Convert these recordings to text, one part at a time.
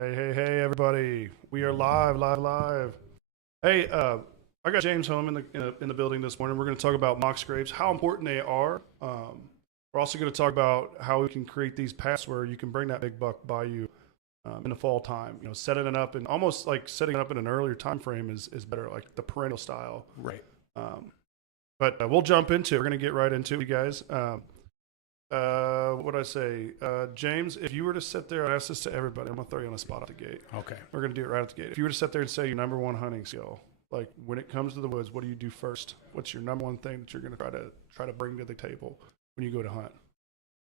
Hey, everybody! We are live. Hey, I got James Holm in the building this morning. We're going to talk about mock scrapes, how important they are. We're also going to talk about how we can create these paths where you can bring that big buck by you in the fall time. You know, setting it up and almost like setting it up in an earlier time frame is better, like the perennial style. Right. But we'll jump into it. We're going to get right into it, you guys. What did I say? James, if you were to sit there, I ask this to everybody, I'm going to throw you on the spot at the gate. Okay. We're going to do it right at the gate. If you were to sit there and say your number one hunting skill, like when it comes to the woods, what do you do first? What's your number one thing that you're going to try to bring to the table when you go to hunt?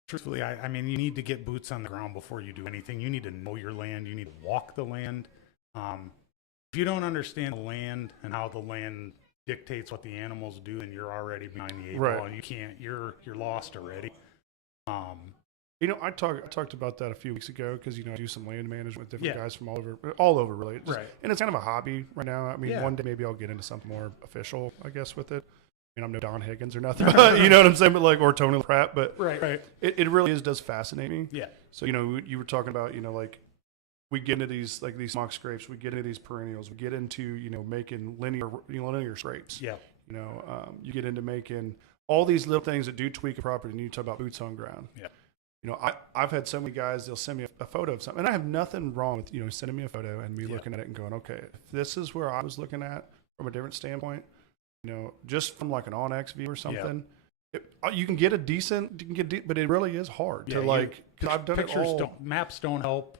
Truthfully, I mean, you need to get boots on the ground before you do anything. You need to know your land. You need to walk the land. If you don't understand the land and how the land dictates what the animals do, then you're already behind the eight ball. You can't. You're lost already. You know, I talked about that a few weeks ago because, you know, I do some land management with different guys from all over really. Right. And it's kind of a hobby right now. I mean, Yeah. one day maybe I'll get into something more official, I guess, with it. I mean, I'm no Don Higgins or nothing, but, you know what I'm saying? But like, or Tony Pratt, but Right. it really does fascinate me. Yeah. So, you know, you were talking about, you know, like we get into these mock scrapes, we get into these perennials, we get into, you know, making linear scrapes. Yeah. You know, you get into making all these little things that do tweak a property, and you talk about boots on ground. Yeah. You know, I've had so many guys, they'll send me a photo of something, and I have nothing wrong with, you know, sending me a photo and me looking at it and going, okay, if this is where I was looking at from a different standpoint, you know, just from like an on-X view or something, you can get but it really is hard to like, because I've done pictures it all. maps don't help.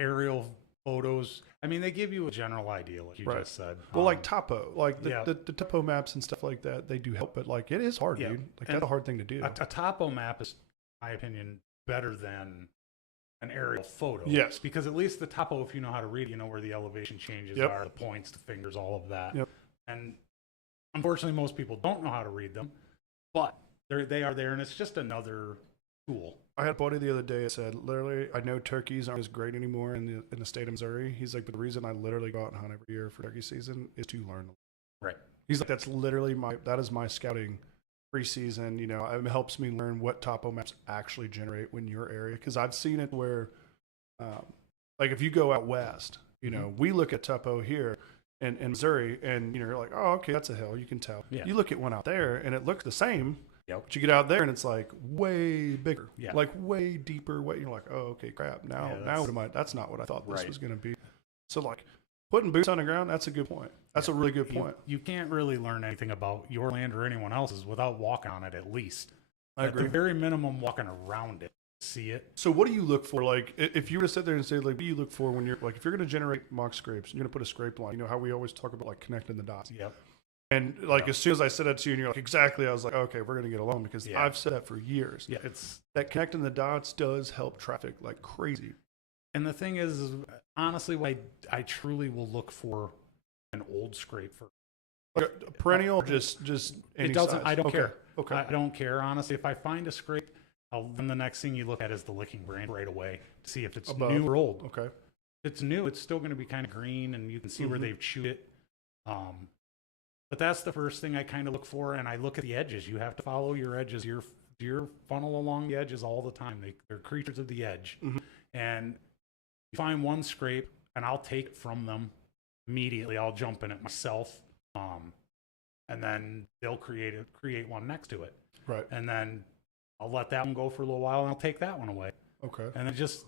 Aerial photos. I mean, they give you a general idea, like you just said. Well, like topo, like the topo maps and stuff like that, they do help, but like it is hard, dude. Like that's a hard thing to do. A topo map is, in my opinion, better than an aerial photo. Yes. Because at least the topo, if you know how to read it, you know where the elevation changes are, the points, the fingers, all of that. Yep. And unfortunately, most people don't know how to read them, but they are there, and it's just another tool. I had a buddy the other day that said, literally, I know turkeys aren't as great anymore in the state of Missouri. He's like, but the reason I literally go out and hunt every year for turkey season is to learn. Right. He's like, that's literally that is my scouting preseason. You know, it helps me learn what topo maps actually generate in your area. Because I've seen it where, like if you go out west, you know, we look at topo here in Missouri and, you know, you're like, oh, okay, that's a hill. You can tell. Yeah. You look at one out there and it looks the same. Yep. But you get out there and it's like way bigger, yeah, like way deeper. You're like, oh, okay, crap. Now what am I? That's not what I thought this was going to be. So like putting boots on the ground, that's a good point. That's a really good point. You can't really learn anything about your land or anyone else's without walking on it at least. I agree. At the very minimum, walking around it, see it. So what do you look for? Like if you were to sit there and say, like, what do you look for when you're like, if you're going to generate mock scrapes, you're going to put a scrape line. You know how we always talk about like connecting the dots. Yep. And like as soon as I said that to you, and you're like, exactly, I was like, okay, we're gonna get along because I've said that for years. Yeah, it's that connecting the dots does help traffic like crazy. And the thing is honestly, I truly will look for an old scrape for like a perennial, just any it doesn't. size. I don't care. Okay, I don't care honestly. If I find a scrape, then the next thing you look at is the licking brand right away to see if it's new or old. Okay, if it's new, it's still going to be kind of green, and you can see where they've chewed it. But that's the first thing I kind of look for, and I look at the edges. You have to follow your edges, your funnel along the edges all the time. They're creatures of the edge. And you find one scrape, and I'll take it from them immediately. I'll jump in it myself, and then they'll create one next to it. Right. And then I'll let that one go for a little while, and I'll take that one away. Okay. And it just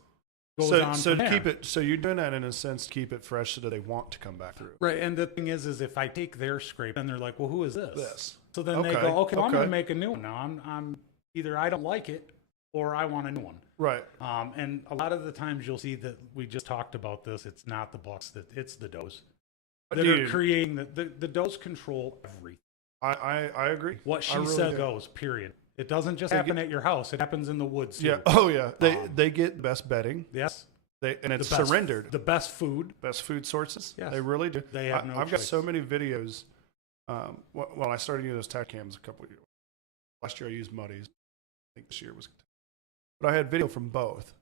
goes on so from to there. keep it, so you're doing that in a sense to keep it fresh so that they want to come back through. Right, and the thing is if I take their scrape, then they're like, well, who is this? So then they Okay. go, okay, well, I'm going to make a new one now. I'm either I don't like it or I want a new one. Right. And a lot of the times you'll see that we just talked about this. It's not the bucks, it's the does that are creating the does control everything. I agree. What she said goes, period. It doesn't just happen at your house. It happens in the woods too. Yeah. Oh yeah. They get best bedding. Yes. And it's surrendered. The best food sources. Yes. They really do. They have I've got so many videos. When I started using those tack cams a couple of years. Last year I used Muddies. I think this year was. But I had video from both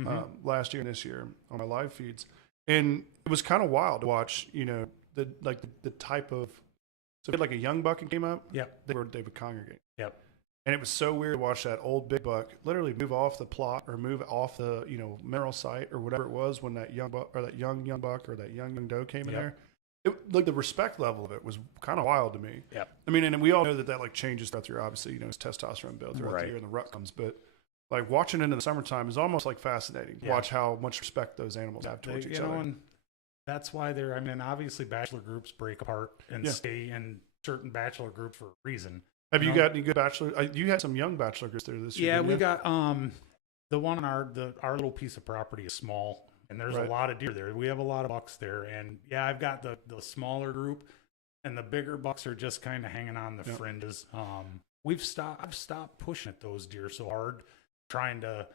last year and this year on my live feeds, and it was kind of wild to watch. You know, the type of. So if you had like a young buck and came up, yep, they would congregate. Yep. And it was so weird to watch that old big buck literally move off the plot or move off the mineral site or whatever it was when that young buck or that young buck or that young doe came in there. Like the respect level of it was kind of wild to me. Yeah. I mean, and we all know that like changes throughout the year. Obviously, it's testosterone build throughout the year and the rut comes. But like watching it in the summertime is almost like fascinating. Yeah. Watch how much respect those animals have towards each other. And that's why I mean, obviously bachelor groups break apart and stay in certain bachelor groups for a reason. Have you got any good bachelor? You had some young bachelor groups there this year. Yeah, we got the one on our little piece of property is small. And there's a lot of deer there. We have a lot of bucks there. And yeah, I've got the smaller group, and the bigger bucks are just kind of hanging on the fringes. I've stopped pushing at those deer so hard, trying to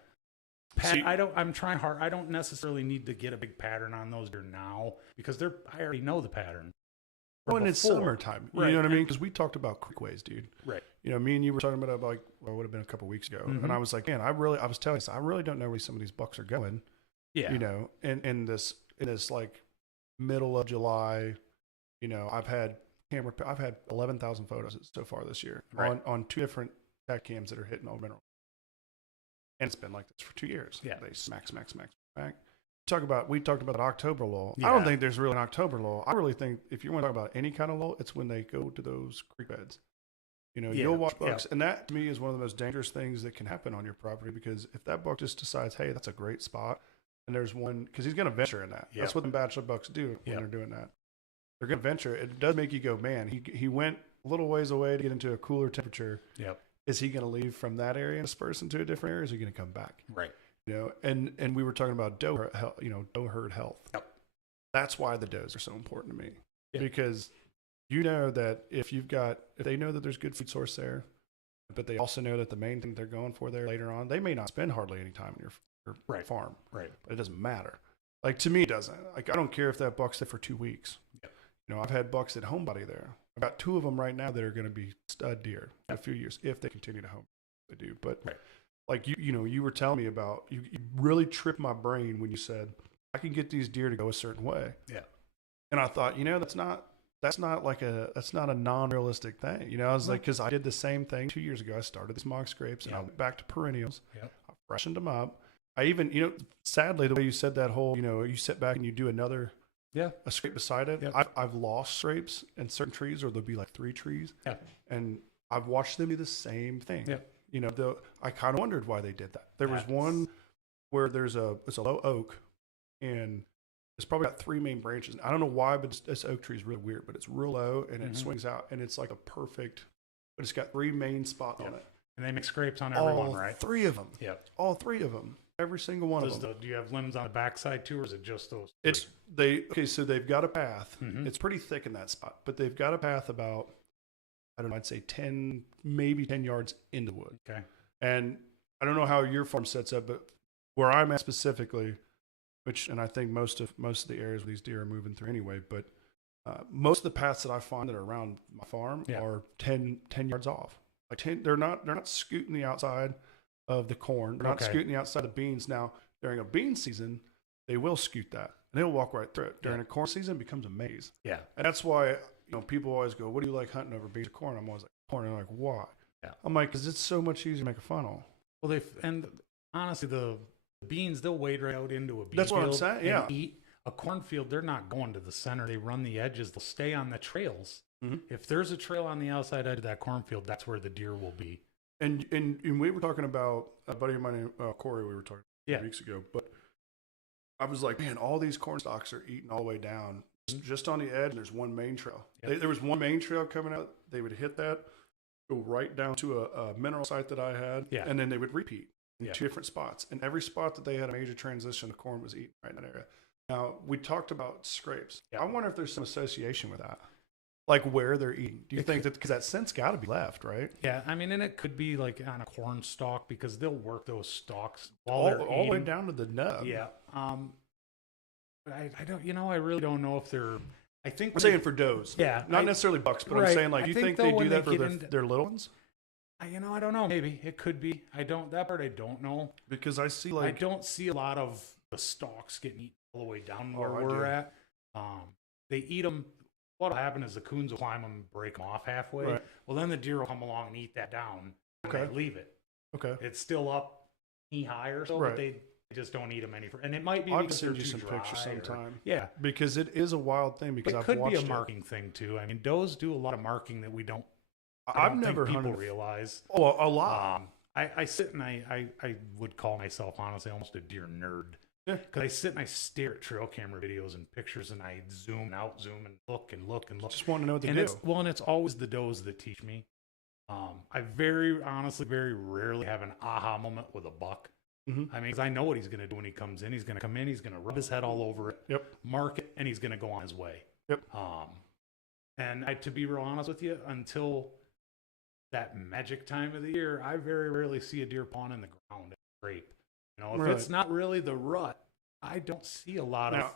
I'm trying hard. I don't necessarily need to get a big pattern on those deer now because I already know the pattern. Well, and it's summertime. You know what I mean? Because we talked about creekways, dude. Right. Me and you were talking about it like, well, it would have been a couple weeks ago. And I was like, man, I was telling you, I really don't know where some of these bucks are going. Yeah. In this like middle of July, I've had 11,000 photos so far this year on 2 different tech cams that are hitting all mineral. And it's been like this for 2 years. Yeah. They smack. We talked about the October lull. Yeah. I don't think there's really an October lull. I really think if you want to talk about any kind of lull, it's when they go to those creek beds. You'll watch bucks, and that to me is one of the most dangerous things that can happen on your property because if that buck just decides, hey, that's a great spot, and there's one, because he's going to venture in that. Yep. That's what the bachelor bucks do when they're doing that. They're going to venture. It does make you go, man, he went a little ways away to get into a cooler temperature. Yep. Is he going to leave from that area and disperse into a different area? Or is he going to come back? Right. And we were talking about doe herd health. Yep. That's why the does are so important to me because that if they know that there's good food source there, but they also know that the main thing they're going for there later on, they may not spend hardly any time in your farm. Right. But it doesn't matter. Like to me, it doesn't. Like I don't care if that buck's there for 2 weeks. Yep. I've had bucks at homebody there. I've got 2 of them right now that are going to be stud deer in a few years if they continue to home. They do, but like you were telling me about you really tripped my brain when you said I can get these deer to go a certain way. Yeah. And I thought, that's not a non-realistic thing. I was like, because I did the same thing 2 years ago. I started these mock scrapes and I went back to perennials. Yep. I freshened them up. I even, sadly, the way you said that whole, you sit back and you do another a scrape beside it. Yep. I've lost scrapes in certain trees, or there'll be like 3 trees. Yeah. And I've watched them do the same thing. Yeah. I kind of wondered why they did that. There was one where it's a low oak, and it's probably got 3 main branches. I don't know why, but this oak tree is really weird, but it's real low and it swings out, and it's like but it's got 3 main spots on it. And they make scrapes on every one, right? 3 of them. Yeah. All 3 of them. Every single one of them. Do you have limbs on the backside too, or is it just those 3? So they've got a path. Mm-hmm. It's pretty thick in that spot, but they've got a path about, I don't know, I'd say 10, maybe 10 yards into the wood. Okay. And I don't know how your farm sets up, but where I'm at specifically, and I think most of the areas where these deer are moving through anyway, but most of the paths that I find that are around my farm are 10 yards off. Like 10, they're not scooting the outside of the corn. They're not scooting the outside of beans. Now, during a bean season, they will scoot that, and they'll walk right through it. During a corn season, it becomes a maze. Yeah. And that's why, people always go, what do you like hunting over, beans or corn? I'm always like, corn. And they're like, why? Yeah. I'm like, because it's so much easier to make a funnel. Well, and honestly, the beans, they'll wade right out into a bean That's field. What I'm saying, yeah. Eat. A cornfield, they're not going to the center. They run the edges. They'll stay on the trails. Mm-hmm. If there's a trail on the outside edge of that cornfield, that's where the deer will be. And we were talking about a buddy of mine, Corey, we were talking 2 weeks ago, but I was like, man, all these corn stalks are eaten all the way down just on the edge. And there's one main trail. Yep. There was one main trail coming out. They would hit that, go right down to a mineral site that I had, and then they would repeat in 2 different spots. And every spot that they had a major transition, the corn was eaten right in that area. Now, we talked about scrapes. Yep. I wonder if there's some association with that. Like where they're eating. Do you think that, because that scent's got to be left, right? Yeah, I mean, and it could be like on a corn stalk because they'll work those stalks all the way down to the nub. Yeah. But I don't, I really don't know if they're, I think. I'm saying for does. Yeah. Not necessarily bucks, but I'm saying like, do you think they do that for their little ones? I don't know. Maybe it could be. That part I don't know. Because I don't see a lot of the stalks getting eaten all the way down where we're at. They eat them. What'll happen is the coons will climb them and break them off halfway. Right. Well, then the deer will come along and eat that down. and Okay. they leave it. Okay. It's still up knee high or so, Right. but they just don't eat them any. And it might be I'll because send they're you too some dry pictures sometime. yeah, Because it is a wild thing. Because it I've could be watched a marking thing too. I mean, does do a lot of marking that we don't. I've never think people hunted. realize. Oh, a lot. I sit and I would call myself honestly almost a deer nerd. Yeah. Because I sit and I stare at trail camera videos and pictures and I zoom out, zoom and look and look and look. Just want to know what they and do. it's always the does that teach me. I very honestly, very rarely have an aha moment with a buck. Mm-hmm. I mean, 'cause I know what he's going to do when he comes in. He's going to come in, he's going to rub his head all over it, Yep. mark it, and he's going to go on his way. Yep. And to be real honest with you, until that magic time of the year, I very rarely see a deer pawn in the ground at scrape. You know, if Right. it's not really the rut, I don't see a lot Now, of.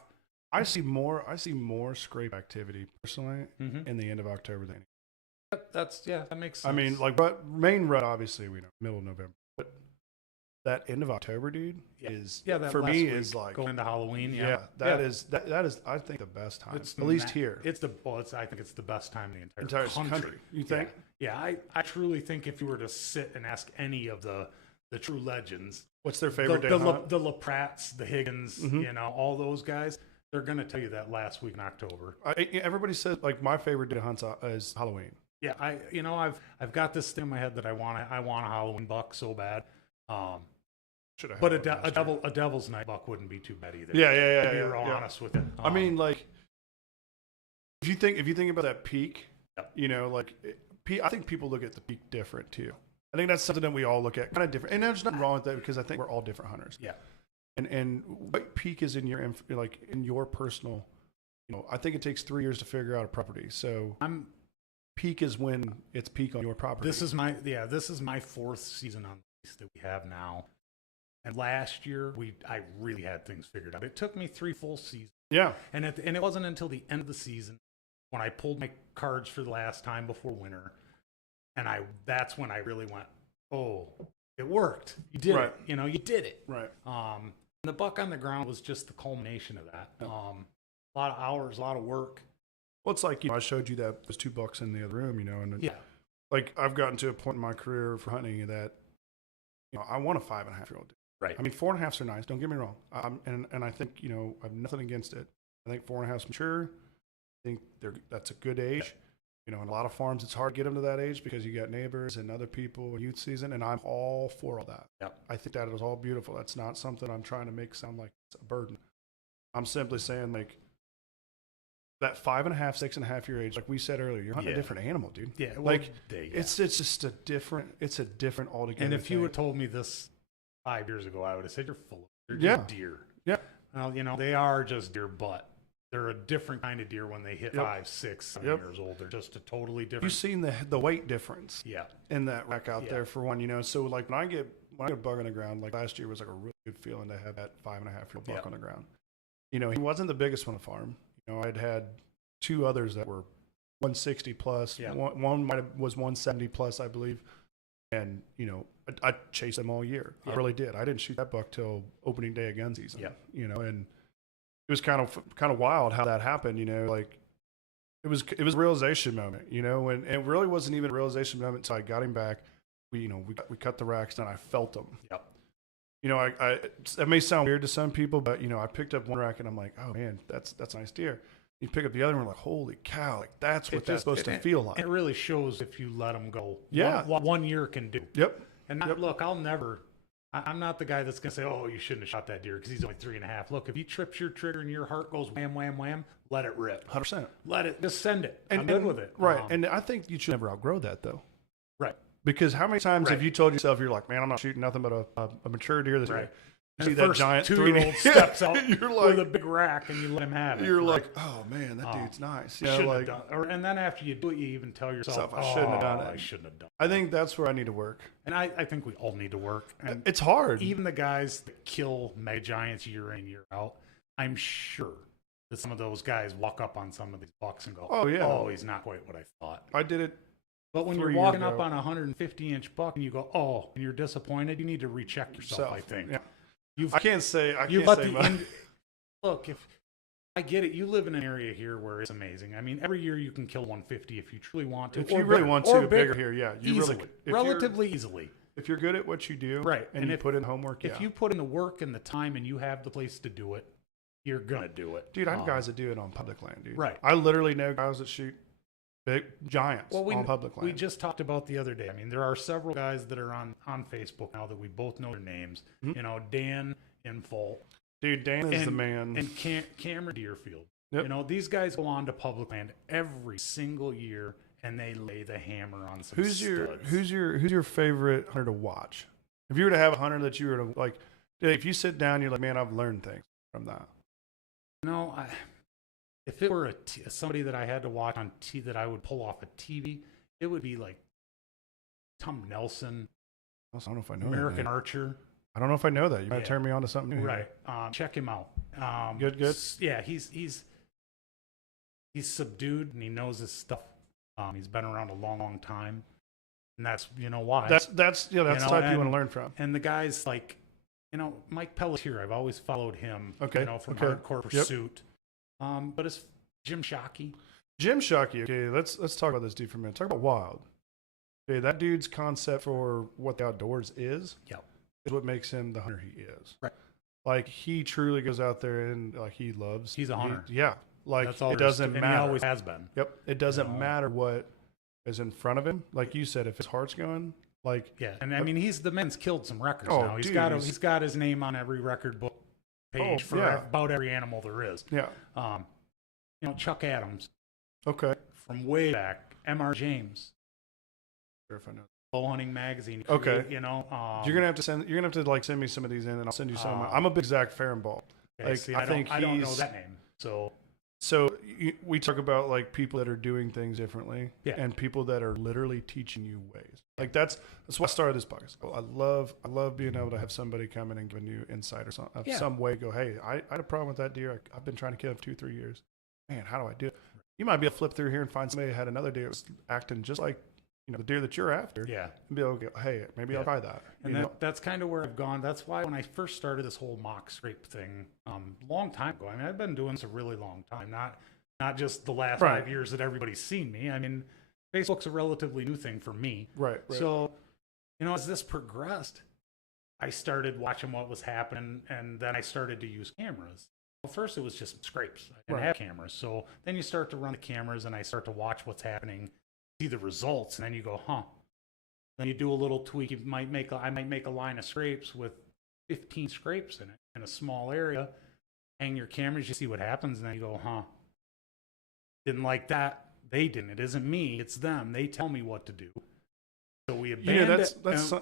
I see more scrape activity personally Mhm. in the end of October than. That makes sense. I mean, like, but main rut obviously we know middle of November, but that end of October, dude, is that for last me week, is like going into Halloween. that is I think the best time, It's at least ma- here. I think it's the best time in the Entire entire country. You think? Yeah, I truly think if you were to sit and ask any of the true legends, What's their favorite day to hunt? the LaPratts, the Higgins, you know, all those guys, they're going to tell you that last week in October. Everybody says like my favorite day to hunt is Halloween. Yeah, I've got this thing in my head that I want a Halloween buck so bad. Should have. But a Devil's Night buck wouldn't be too bad either. Yeah. To be real honest with it. I mean, like, if you think about that peak, Yep. you know, like, I think people look at the peak different too. I think that's something that we all look at kind of different, and there's nothing wrong with that because I think we're all different hunters. Yeah. And what peak is in your personal, you know, I think it takes 3 years to figure out a property. So peak is when it's peak on your property. This is my fourth season on the lease that we have now. And last year I really had things figured out. It took me 3 full seasons. Yeah. And it wasn't until the end of the season when I pulled my cards for the last time before winter. And that's when I really went, oh, it worked. You did it. You know, you did it. Right. And the buck on the ground was just the culmination of that. A lot of hours, a lot of work. Well, it's like, you know, I showed you those 2 bucks in the other room, you know, and like I've gotten to a point in my career for hunting that, you know, I want a 5.5-year-old. Right. I mean, 4.5s are nice. Don't get me wrong. And I think, you know, I have nothing against it. I think 4.5s mature. I think that's a good age. You know, in a lot of farms, it's hard to get them to that age because you got neighbors and other people and youth season, and I'm all for all that. Yep. I think that is all beautiful. That's not something I'm trying to make sound like it's a burden. I'm simply saying, like, that 5.5, 6.5-year age, like we said earlier, you're hunting a different animal, dude. Yeah. Well, like, it's just a different altogether And if thing. you had told me this 5 years ago, I would have said you're just deer. Yeah. Well, you know, they are just deer, but they're a different kind of deer when they hit 5, 6, 7 years old. They're just a totally different. You've seen the weight difference in that rack out there for one, you know. So like when I get a bug on the ground, like last year was like a really good feeling to have that 5.5-year-old buck on the ground. You know, he wasn't the biggest one on the farm. You know, I'd had 2 others that were 160 plus. Yeah. One was 170 plus, I believe. And, you know, I chased them all year. I really did. I didn't shoot that buck till opening day of gun season. Yeah. You know, and it was kind of wild how that happened, you know, like it was a realization moment, you know, and it really wasn't even a realization moment until I got him back. We cut the racks and I felt them. Yep. You know, that may sound weird to some people, but you know, I picked up one rack and I'm like, oh man, that's a nice deer. You pick up the other one, like, holy cow, like that's what that's supposed to feel like. It really shows if you let them go. Yeah. What 1 year can do. Yep. And look, I'm not the guy that's going to say, oh, you shouldn't have shot that deer because he's only 3.5. Look, if he trips your trigger and your heart goes wham, wham, wham, let it rip. 100%. Let it, just send it. I'm good with it. Right. And I think you should never outgrow that though. Right. Because how many times have you told yourself, you're like, man, I'm not shooting nothing but a mature deer this year. You see that giant 2-year-old steps out you're like, with a big rack and you let him have it. You're like, oh man, that dude's nice. You know, shouldn't like, have done. And then after you do it, you even tell yourself, I shouldn't have done it. I shouldn't have done I think that's where I need to work. And I think we all need to work. And it's hard. even the guys that kill mega giants year in, year out, I'm sure that some of those guys walk up on some of these bucks and go, oh, he's not quite what I thought. I did it. But when you're walking up on a 150-inch buck and you go, oh, and you're disappointed, you need to recheck yourself, I think. Yeah. Look, I get it. You live in an area here where it's amazing. I mean, every year you can kill 150 if you truly want to. If you really want to, bigger here, yeah, you easily, really relatively easily. If you're good at what you do, right, and you put in homework, if you put in the work and the time and you have the place to do it, you're gonna do it. Dude, I have guys that do it on public land, dude. Right. I literally know guys that shoot big giants on public land. We just talked about the other day. I mean, there are several guys that are on Facebook now that we both know their names. Mm-hmm. You know, Dan Infalt. Dude, Dan is the man. And Cameron Deerfield. Yep. You know, these guys go on to public land every single year and they lay the hammer on some Who's your favorite hunter to watch? If you were to have a hunter that you were to like, if you sit down, you're like, man, I've learned things from that. No, if it were somebody that I had to watch on that I would pull off a TV, it would be like Tom Nelson. I don't know if I know American Archer. I don't know if I know that. You might turn me on to something new. Right. Check him out. Good. Yeah, he's subdued and he knows his stuff. He's been around a long time, and that's why. That's the type you want to learn from. And the guys like, Mike Pelletier. I've always followed him. Okay. From Hardcore Pursuit. But it's Jim Shockey. Jim Shockey. Okay, let's talk about this dude for a minute. Talk about Wild. Okay, that dude's concept for what the outdoors is. Yep. Is what makes him the hunter he is. Right. Like he truly goes out there and like he loves. He's a hunter. Like that's all it doesn't matter. And he always has been. Yep. It doesn't matter what is in front of him. Like you said, if his heart's going, like and I mean the man's killed some records now. He's got his name on every record book page for about every animal there is. Yeah. Chuck Adams. Okay. From way back, M.R. James. Sure if I know. Bow Hunting Magazine. Okay. You're gonna have to send me some of these in, and I'll send you some. I'm a big Zach Farrenball. Okay, like I don't know that name. So we talk about like people that are doing things differently, and people that are literally teaching you ways. Like that's why I started this podcast. I love being able to have somebody come in and give a new insight or some way. Go, hey, I had a problem with that deer. I've been trying to kill him 2-3 years. Man, how do I do it? You might be able to flip through here and find somebody that had another deer that was acting just like the deer that you're after. Yeah. And be able to go, hey, maybe I'll try that. And that's kind of where I've gone. That's why when I first started this whole mock scrape thing, long time ago. I mean, I've been doing this a really long time, not just the last 5 years that everybody's seen me. I mean, Facebook's a relatively new thing for me. Right. So, as this progressed, I started watching what was happening, and then I started to use cameras. Well, first it was just scrapes. I didn't have cameras. So then you start to run the cameras, and I start to watch what's happening, see the results, and then you go, Then you do a little tweak. I might make a line of scrapes with 15 scrapes in it in a small area. Hang your cameras, you see what happens, and then you go, didn't like that. They didn't. It isn't me. It's them. They tell me what to do. So we abandon it.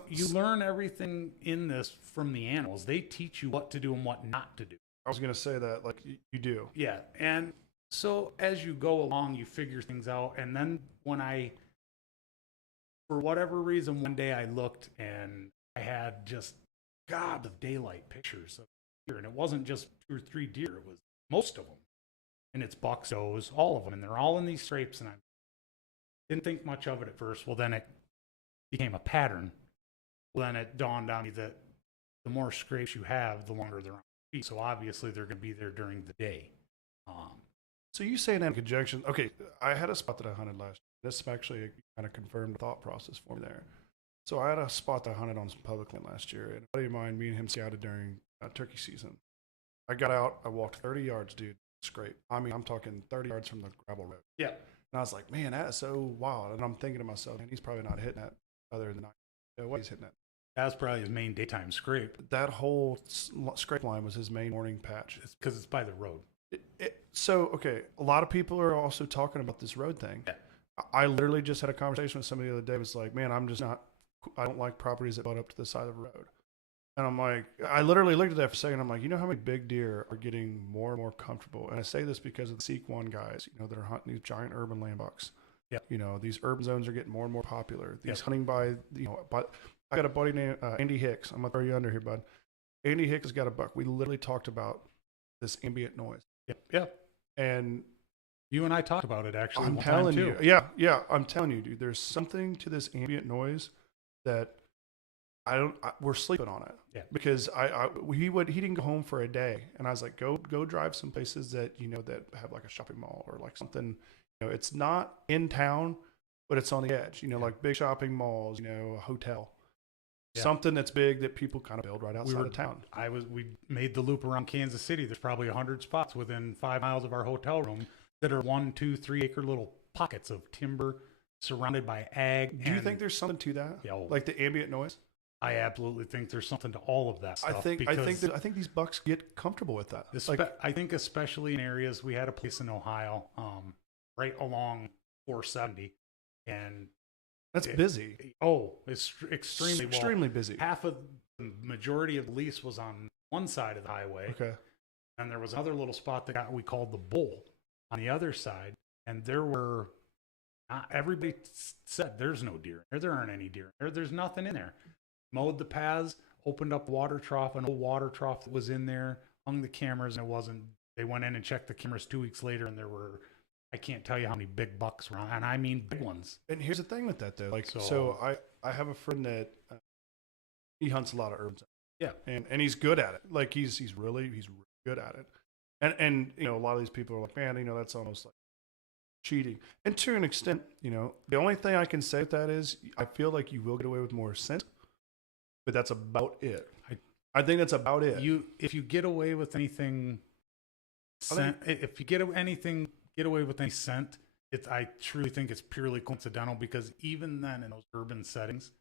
You learn everything in this from the animals. They teach you what to do and what not to do. I was going to say that, like, you do. Yeah. And so as you go along, you figure things out. And then when for whatever reason, one day I looked and I had just gobs of daylight pictures of deer. And it wasn't just 2 or 3 deer. It was most of them. And it's bucks, does, all of them. And they're all in these scrapes. And I didn't think much of it at first. Well, then it became a pattern. Well, then it dawned on me that the more scrapes you have, the longer they're on feet. So obviously they're going to be there during the day. So you say in conjunction, okay, I had a spot that I hunted last year. This actually kind of confirmed the thought process for me there. So I had a spot that I hunted on some public land last year. And a buddy of mine, me and him scouted during turkey season. I got out, I walked 30 yards, dude, scrape. I mean, I'm talking 30 yards from the gravel road. Yeah. And I was like, man, that is so wild. And I'm thinking to myself, man, he's probably not hitting that other than what he's hitting that. That's probably his main daytime scrape. That whole scrape line was his main morning patch. It's because it's by the road. So, okay, a lot of people are also talking about this road thing. Yeah. I literally just had a conversation with somebody the other day. It was like, man, I don't like properties that butt up to the side of the road. And I'm like, I literally looked at that for a second. I'm like, you know how many big deer are getting more and more comfortable? And I say this because of the Seek-One guys, that are hunting these giant urban land bucks. Yeah. These urban zones are getting more and more popular. These hunting by I got a buddy named Andy Hicks. I'm going to throw you under here, bud. Andy Hicks has got a buck. We literally talked about this ambient noise. Yep. Yeah. And you and I talked about it actually. I'm telling you. Yeah. I'm telling you, dude, there's something to this ambient noise that we're sleeping on it. Yeah. Because he didn't go home for a day, and I was like, go drive some places that that have like a shopping mall or like something. It's not in town, but it's on the edge. Like big shopping malls. A hotel, something that's big that people kind of build right outside of town. We made the loop around Kansas City. There's probably 100 spots within 5 miles of our hotel room that are 1, 2, 3 acre little pockets of timber surrounded by ag. Do you think there's something to that? Yeah, like the ambient noise? I absolutely think there's something to all of that stuff. I think these bucks get comfortable with that. I think especially in areas, we had a place in Ohio, right along 470, and that's busy. Oh, it's extremely busy. Half of the majority of the lease was on one side of the highway. Okay. And there was another little spot that we called the Bull on the other side, and there were everybody said there's no deer there. There aren't any deer there. There's nothing in there. Mowed the paths, opened up water trough, an old water trough that was in there, hung the cameras, and it wasn't. They went in and checked the cameras 2 weeks later, and there were, I can't tell you how many big bucks were on, and I mean big ones. And here's the thing with that though, so I have a friend that he hunts a lot of herbs. Yeah, and he's good at it. Like he's really good at it. And a lot of these people are like, man, that's almost like cheating. And to an extent, the only thing I can say with that is I feel like you will get away with more scent. But that's about it. I think that's about it. If you get away with anything, if you get away with any scent, I truly think it's purely coincidental, because even then in those urban settings,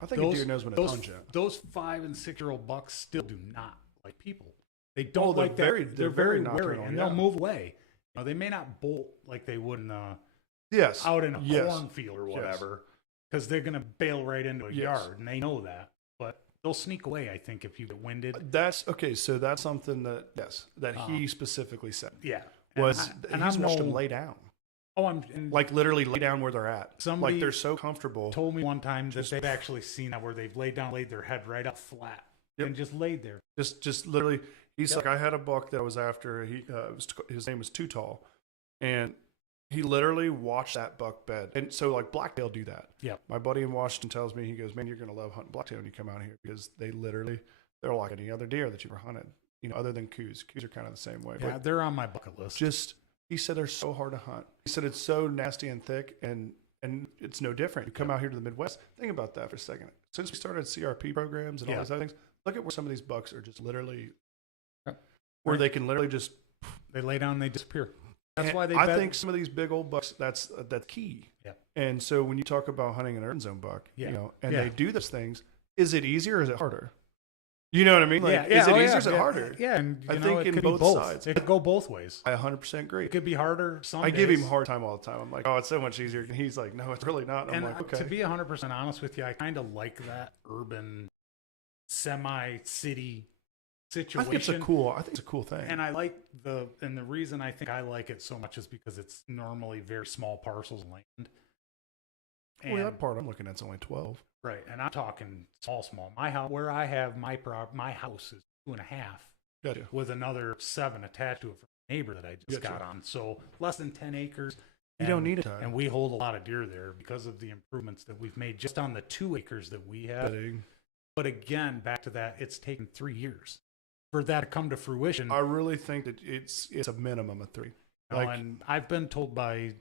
I think a deer knows when it's on you. Those 5 and 6 year old bucks still do not like people. They don't like that. They're very wary, and they'll move away. They may not bolt like they would in out in a cornfield or whatever, because they're going to bail right into a yard, and they know that. But they'll sneak away, I think, if you get winded. That's okay. So that's something that he specifically said. Yeah, he's watched them lay down. Oh, like literally lay down where they're at. Somebody like they're so comfortable. Told me one time that they've actually seen that, where they've laid their head right up flat and just laid there. Just literally. He's like, I had a buck that I was after. His name was Too Tall, and he literally watched that buck bed. And so like blacktail do that. Yeah. My buddy in Washington tells me, he goes, man, you're going to love hunting blacktail when you come out here, because they're like any other deer that you've ever hunted, other than coos. Coos are kind of the same way. Yeah, but they're on my bucket list. He said they're so hard to hunt. He said it's so nasty and thick, and it's no different. You come out here to the Midwest. Think about that for a second. Since we started CRP programs and all these other things, look at where some of these bucks are just literally, where they can literally just, they lay down and they disappear. That's why I think some of these big old bucks, that's key. Yeah. And so when you talk about hunting an urban zone buck, they do those things, is it easier or is it harder? You know what I mean? Like, is it easier or is it harder? Yeah, and I think in both sides. It could go both ways. I 100% agree. It could be harder some I days. give him a hard time all the time. I'm like, oh, it's so much easier. And he's like, no, it's really not. And I'm like, okay. To be 100% honest with you, I kind of like that urban, semi-city situation. I think it's a cool thing. And I like the reason I think I like it so much is because it's normally very small parcels of land. And that part I'm looking at is only 12. Right, and I'm talking small. My house, where I have my house is 2.5, Gotcha. With another 7 attached to it from a neighbor that I just got on. So less than 10 acres. You don't need it. And we hold a lot of deer there because of the improvements that we've made just on the 2 acres that we have. But again, back to that, it's taken 3 years for that to come to fruition. I really think that it's a minimum of 3. And I've been told by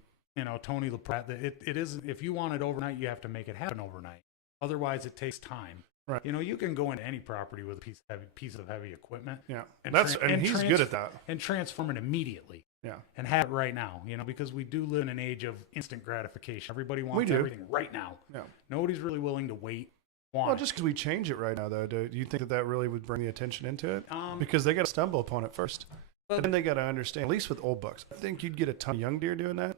Tony LaPratt that it isn't. If you want it overnight, you have to make it happen overnight. Otherwise, it takes time. Right. You can go into any property with a piece of heavy equipment. Yeah. And he's good at that. And transform it immediately. Yeah. And have it right now. Because we do live in an age of instant gratification. Everybody wants everything right now. Yeah. Nobody's really willing to wait. Well, just because we change it right now, though, do you think that really would bring the attention into it? Because they got to stumble upon it first. But then they got to understand, at least with old bucks, I think you'd get a ton of young deer doing that.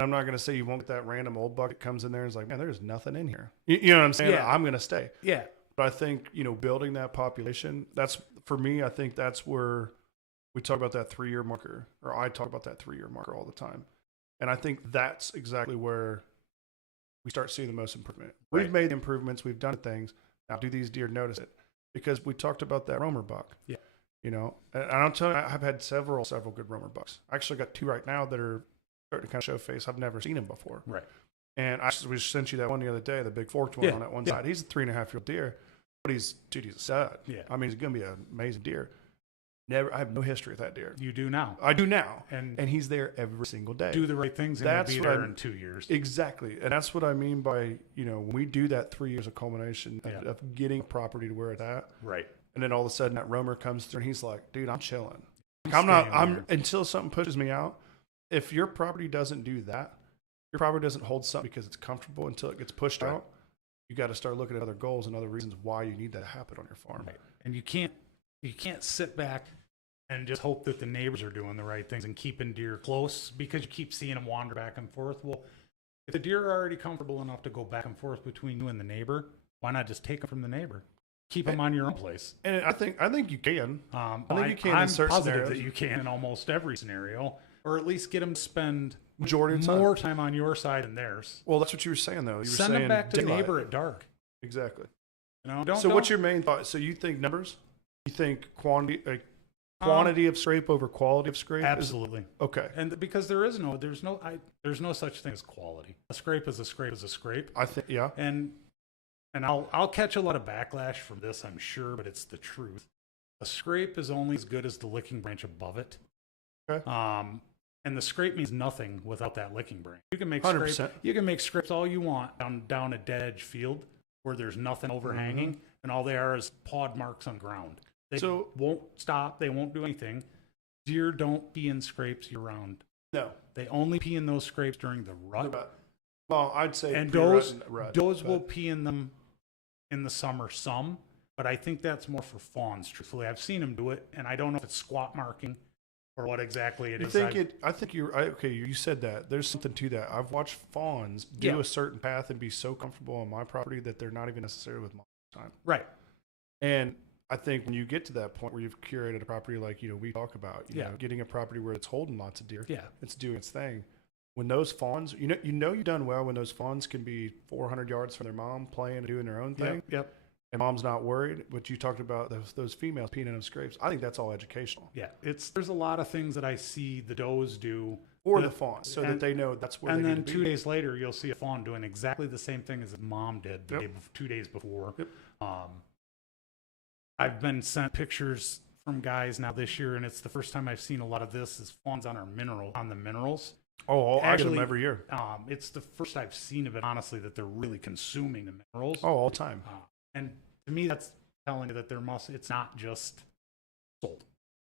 I'm not going to say you won't get that random old buck that comes in there and is like, man, there's nothing in here. You know what I'm saying? Yeah. I'm going to stay. Yeah. But I think, building that population, that's, for me, I think that's where we talk about that 3-year marker, or I talk about that 3-year marker all the time. And I think that's exactly where we start seeing the most improvement. Right. We've made improvements. We've done things. Now, do these deer notice it? Because we talked about that roamer buck. Yeah. And I'll tell you, I've had several good roamer bucks. I actually got 2 right now that are starting to kind of show face. I've never seen them before. Right. And we sent you that one the other day, the big forked one on that one side. He's a 3.5-year-old deer, but he's a stud. Yeah. I mean, he's going to be an amazing deer. I have no history with that deer. You do now. I do now. And he's there every single day. Do the right things and he'll be there in 2 years. Exactly. And that's what I mean by, when we do that 3 years of culmination of getting a property to where it's at. Right. And then all of a sudden that roamer comes through and he's like, dude, I'm chilling. Until something pushes me out. If your property doesn't do that, your property doesn't hold something because it's comfortable until it gets pushed out, you got to start looking at other goals and other reasons why you need that to happen on your farm. Right. And you can't sit back and just hope that the neighbors are doing the right things and keeping deer close because you keep seeing them wander back and forth. Well, if the deer are already comfortable enough to go back and forth between you and the neighbor, why not just take them from the neighbor? Keep them on your own place. And I think you can. I think you can I'm in certain positive scenarios. that you can in almost every scenario, or at least get them to spend Majority of the time. more time on your side than theirs. Well, that's what you were saying, though. You were Send saying them back to the daylight. neighbor at dark. Exactly. Don't what's your main thought? So you think numbers? You think quantity of scrape over quality of scrape? Absolutely. Okay. And because there's no such thing as quality. A scrape is a scrape is a scrape. I think, yeah. And I'll catch a lot of backlash from this, I'm sure, but it's the truth. A scrape is only as good as the licking branch above it. Okay. And the scrape means nothing without that licking branch. You can make 100%. You can make scrapes all you want down a dead edge field where there's nothing overhanging, and all they are is pawed marks on ground. They won't stop. They won't do anything. Deer don't pee in scrapes year round. No. They only pee in those scrapes during the rut. Well, I'd say and does will pee in them in the summer some, but I think that's more for fawns, truthfully. I've seen them do it, and I don't know if it's squat marking or what exactly it is. I think you're okay. You said that. There's something to that. I've watched fawns do a certain path and be so comfortable on my property that they're not even necessarily with my time. Right. And I think when you get to that point where you've curated a property like, we talk about, you know, getting a property where it's holding lots of deer, it's doing its thing. When those fawns, you've done well when those fawns can be 400 yards from their mom playing and doing their own thing. Yep. And mom's not worried. But you talked about those females peeing in them scrapes. I think that's all educational. Yeah. There's a lot of things that I see the does do. Or the fawns, so that they know that's where they need to be. And then 2 days later, you'll see a fawn doing exactly the same thing as mom did 2 days before. Yep. I've been sent pictures from guys now this year, and it's the first time I've seen a lot of this is fawns on the minerals. Oh, I get them every year. It's the first I've seen of it, honestly, that they're really consuming the minerals. Oh, all the time. And to me, that's telling you that it's not just sold.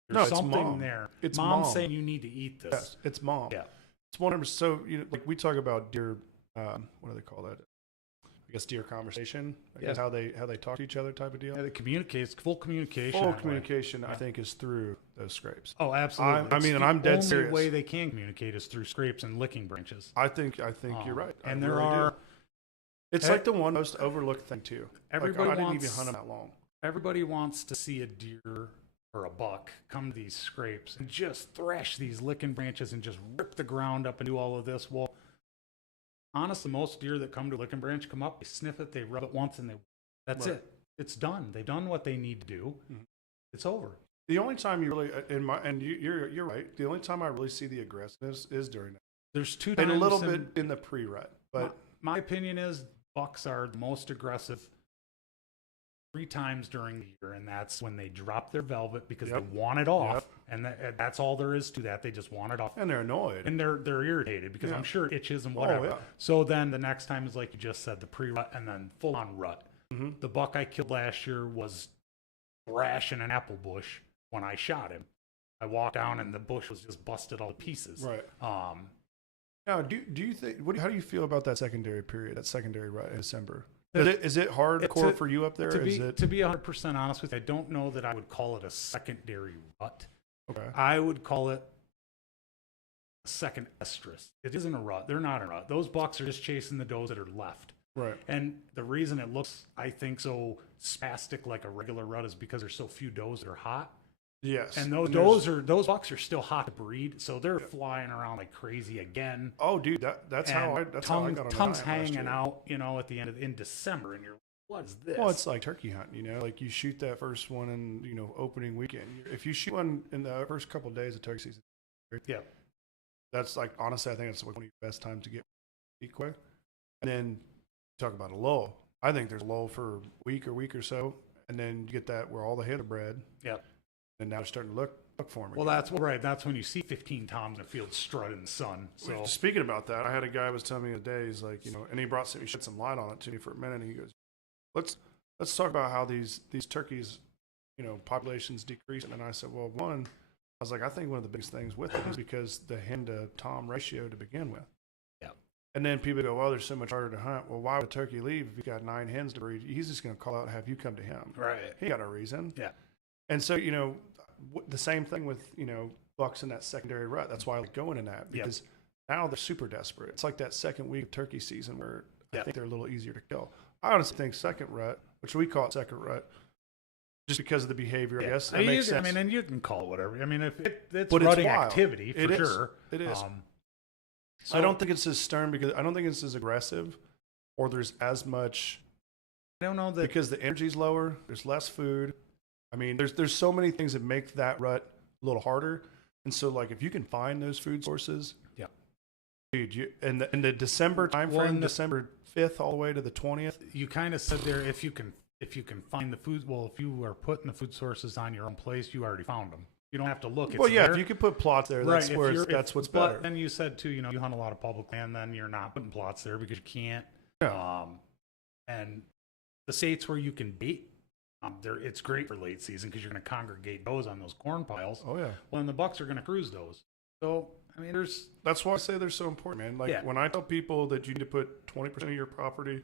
There's something mom. there. It's mom mom saying you need to eat this. Yes, it's mom. Yeah. It's 100%. So, like we talk about deer, what do they call that? I guess deer conversation. I guess how they talk to each other type of deal. Yeah, they communicate. Full communication. Full communication, I think, is through those scrapes. Oh, absolutely. And I'm dead serious. The only way they can communicate is through scrapes and licking branches. I think you're right. And It's like the one most overlooked thing too. I didn't even hunt them that long. Everybody wants to see a deer or a buck come to these scrapes and just thrash these licking branches and just rip the ground up and do all of this. Well, honestly, most deer that come to a licking branch come up, they sniff it, they rub it once, and that's it. It's done. They've done what they need to do. Mm-hmm. It's over. The only time you really, you're right. The only time I really see the aggressiveness is during that. There's 2 times. And a little bit in the pre-rut, but my opinion is bucks are the most aggressive 3 times during the year, and that's when they drop their velvet because they want it off, and that's all there is to that. They just want it off, and they're annoyed, and they're irritated because I'm sure it itches and whatever. Oh, yeah. So then the next time is like you just said, the pre-rut and then full-on rut. Mm-hmm. The buck I killed last year was thrashing an apple bush when I shot him. I walked down and the bush was just busted all to pieces. Right. Now, do you think? How do you feel about that secondary period, that secondary rut in December? Is it hardcore for you up there? To be 100% honest with you, I don't know that I would call it a secondary rut. Okay. I would call it a second estrus. It isn't a rut. They're not a rut. Those bucks are just chasing the does that are left. Right. And the reason it looks, I think, so spastic like a regular rut is because there's so few does that are hot. Yes. And those bucks are still hot to breed, so they're flying around like crazy again. Oh, dude, that's how I got on tongues hanging out, at the end in December, and you're like, what is this? Well, it's like turkey hunting, like you shoot that first one in opening weekend. If you shoot one in the first couple of days of turkey season, that's like honestly, I think it's like one of your best times to get quick. And then talk about a lull. I think there's a lull for a week or so, and then you get that where all the head are bred. Yep. And now they're starting to look for them. Well, that's right. That's when you see 15 toms in a field strut in the sun. So speaking about that, I had a guy was telling me today, he's like, and he shed some light on it to me for a minute. And he goes, let's talk about how these turkeys, populations decrease. And I said, well, I was like, I think one of the biggest things with it is because the hen to tom ratio to begin with. Yeah. And then people go, well, there's so much harder to hunt. Well, why would a turkey leave if he got 9 hens to breed? He's just going to call out and have you come to him. Right. He got a reason. Yeah. And so, the same thing with, bucks in that secondary rut. That's why I like going in that, because now they're super desperate. It's like that second week of turkey season where I think they're a little easier to kill. I honestly think second rut, which we call it second rut, just because of the behavior, I guess. That makes sense. I mean, and you can call it whatever. I mean, if it's but rutting it's wild. activity, for sure. It is. So I don't think it's as stern because I don't think it's as aggressive or there's as much. I don't know that. Because the energy's lower, there's less food. I mean, there's so many things that make that rut a little harder. And so, like, if you can find those food sources, dude, in the December timeframe, December 5th all the way to the 20th, you kind of said there, if you can find the food. Well, if you are putting the food sources on your own place, you already found them. You don't have to look. Well, yeah, if you could put plots there, that's that's what's better. But then you said too, you hunt a lot of public land, then you're not putting plots there because you can't. Yeah. And the states where you can bait. It's great for late season because you're going to congregate those on those corn piles. Oh yeah. Well, and the bucks are going to cruise those. So I mean, that's why I say they're so important, man. Like when I tell people that you need to put 20% of your property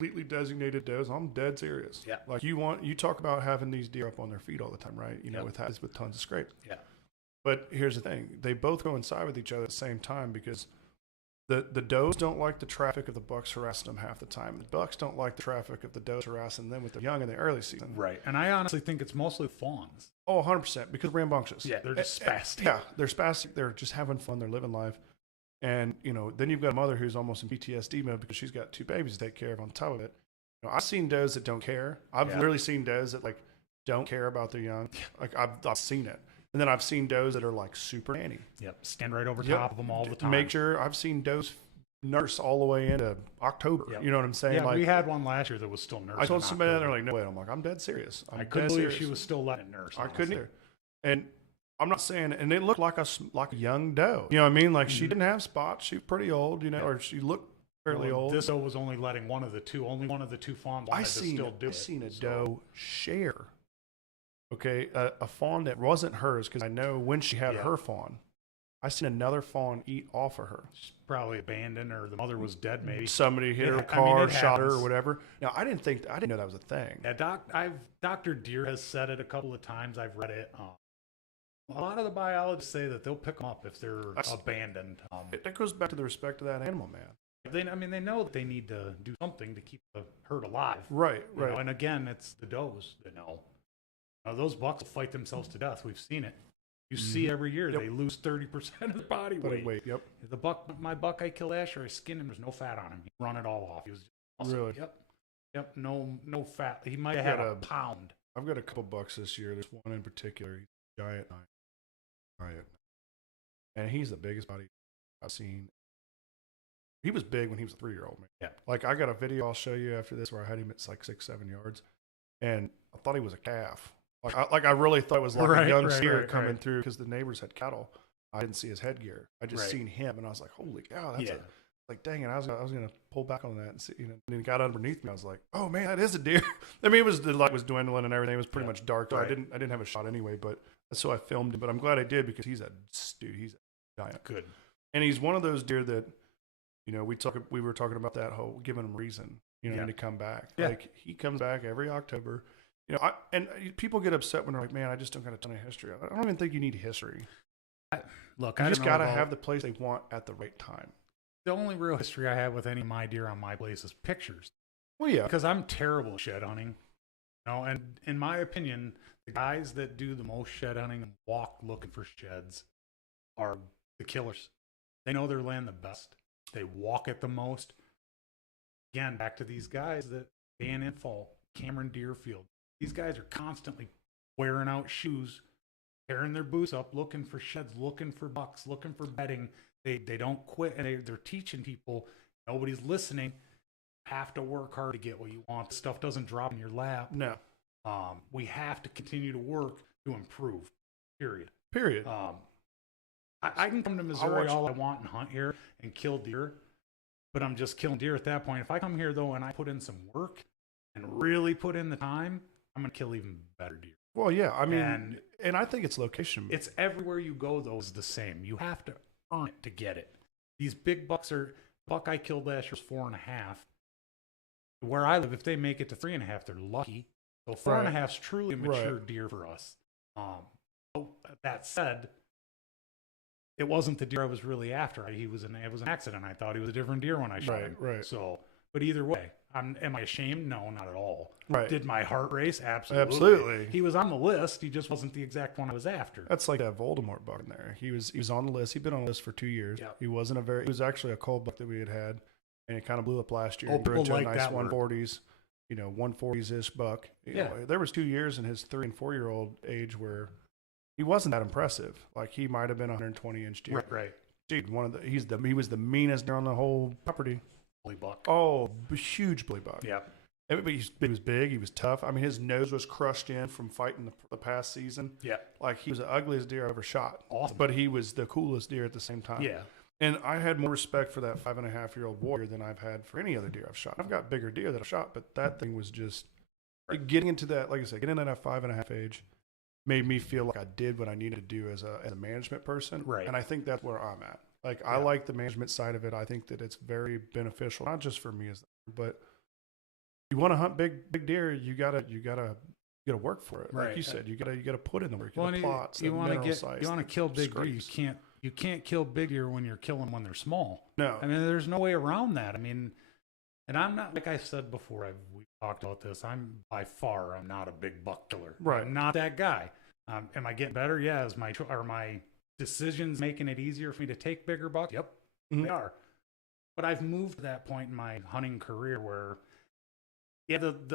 completely designated does, I'm dead serious. Yeah. Like you talk about having these deer up on their feet all the time, right? With tons of scrapes. Yeah. But here's the thing: they both coincide with each other at the same time because the does don't like the traffic of the bucks harassing them half the time. The bucks don't like the traffic of the does harassing them with the young in the early season. Right. And I honestly think it's mostly fawns. Oh, 100%, because rambunctious. Yeah, they're just spastic. Yeah, they're spastic. They're just having fun. They're living life. And, then you've got a mother who's almost in PTSD mode because she's got 2 babies to take care of on top of it. I've seen does that don't care. I've literally seen does that, like, don't care about their young. Like, I've seen it. And then I've seen does that are, like, super nanny. Yep, stand right over top of them all the time. Make sure I've seen does nurse all the way into October. Yep. You know what I'm saying? Yeah, like, we had one last year that was still nursing. I told somebody that, they're like, no way. I'm like, I'm dead serious. I couldn't believe she was still letting nurse. I couldn't either. And I'm not saying, and it looked like a young doe. You know what I mean? Like she didn't have spots. She was pretty old, or she looked fairly old. This doe was only letting one of the two fawns wanted to still do it. I seen a doe share. Okay, a fawn that wasn't hers because I know when she had her fawn. I seen another fawn eat off of her. She's probably abandoned, or the mother was dead. Maybe somebody hit her car, shot her, or whatever. Now I didn't know that was a thing. Yeah, Dr. Deere has said it a couple of times. I've read it. A lot of the biologists say that they'll pick them up if they're abandoned. That goes back to the respect of that animal, man. They know that they need to do something to keep the herd alive. Right. And again, it's the does that know. Those bucks will fight themselves to death. We've seen it. You see every year they lose 30% of their body weight. Yep. My buck I killed Asher, I skinned him. There's no fat on him. He run it all off. He was awesome. Really. Yep. No fat. He might have had a pound. I've got a couple bucks this year. There's one in particular. He's a giant. And he's the biggest body I've seen. He was big when he was a 3-year-old, man. Yeah. Like I got a video I'll show you after this where I had him at like 6-7 yards, and I thought he was a calf. I really thought it was like a young steer coming through because the neighbors had cattle. I didn't see his headgear. I just seen him, and I was like, "Holy cow!" That's like, dang it! I was gonna pull back on that and see. And then he got underneath me. I was like, "Oh man, that is a deer." I mean, the light was dwindling and everything. It was pretty much dark. So I didn't have a shot anyway, but so I filmed it. But I'm glad I did because he's a giant. Good. And he's one of those deer that, we were talking about that whole giving him reason, to come back. Yeah. Like he comes back every October. And people get upset when they're like, man, I just don't got a ton of history. I don't even think you need history. You just got to have the place they want at the right time. The only real history I have with any of my deer on my place is pictures. Well, yeah. Because I'm terrible at shed hunting. And in my opinion, the guys that do the most shed hunting and walk looking for sheds are the killers. They know their land the best. They walk it the most. Again, back to these guys that Dan Infall, Cameron Deerfield. These guys are constantly wearing out shoes, tearing their boots up, looking for sheds, looking for bucks, looking for bedding. They don't quit, and they're teaching people, nobody's listening. You have to work hard to get what you want. Stuff doesn't drop in your lap. No. We have to continue to work to improve. Period. I can come to Missouri all I want and hunt here and kill deer, but I'm just killing deer at that point. If I come here though and I put in some work and really put in the time, I'm gonna kill even better deer. Well, yeah, I mean, and I think it's location. It's everywhere you go though is the same. You have to earn it to get it. These big bucks buck I killed last year was 4.5. Where I live, if they make it to 3.5, they're lucky. So 4.5 is truly a mature deer for us. That said, it wasn't the deer I was really after. It was an accident. I thought he was a different deer when I shot him. Right. So, but either way, am I ashamed? No, not at all. Right. Did my heart race? Absolutely. Absolutely. He was on the list. He just wasn't the exact one I was after. That's like that Voldemort buck in there. He was on the list. He'd been on the list for 2 years. Yep. He was actually a cold buck that we had, and it kind of blew up last year. Oh, He grew people into like a nice that word. 140s, 140s-ish buck. You know, there was 2 years in his 3 and 4 year old age where he wasn't that impressive. Like he might have been a 120-inch deer. Right. Dude, he was the meanest deer on the whole property. Bully buck. Oh, huge bully buck. Yeah. He was big. He was tough. I mean, his nose was crushed in from fighting the past season. Yeah. Like he was the ugliest deer I ever shot. Awesome. But he was the coolest deer at the same time. Yeah. And I had more respect for that 5.5-year-old warrior than I've had for any other deer I've shot. I've got bigger deer that I've shot, but that thing was just getting into that. Like I said, getting into that 5.5 age made me feel like I did what I needed to do as a management person. Right. And I think that's where I'm at. Like I like the management side of it. I think that it's very beneficial, not just for me but you want to hunt big deer, you gotta work for it. Right. Like you said, you gotta put in the work. Well, Plots. You want to kill big deer. Scrapes. You can't kill big deer when you're killing when they're small. No. I mean, there's no way around that. I mean, and I'm not, like I said before, we talked about this. I'm not a big buck killer. Right. I'm not that guy. Am I getting better? Yeah. Are my decisions making it easier for me to take bigger bucks? Yep, they are. But I've moved to that point in my hunting career where,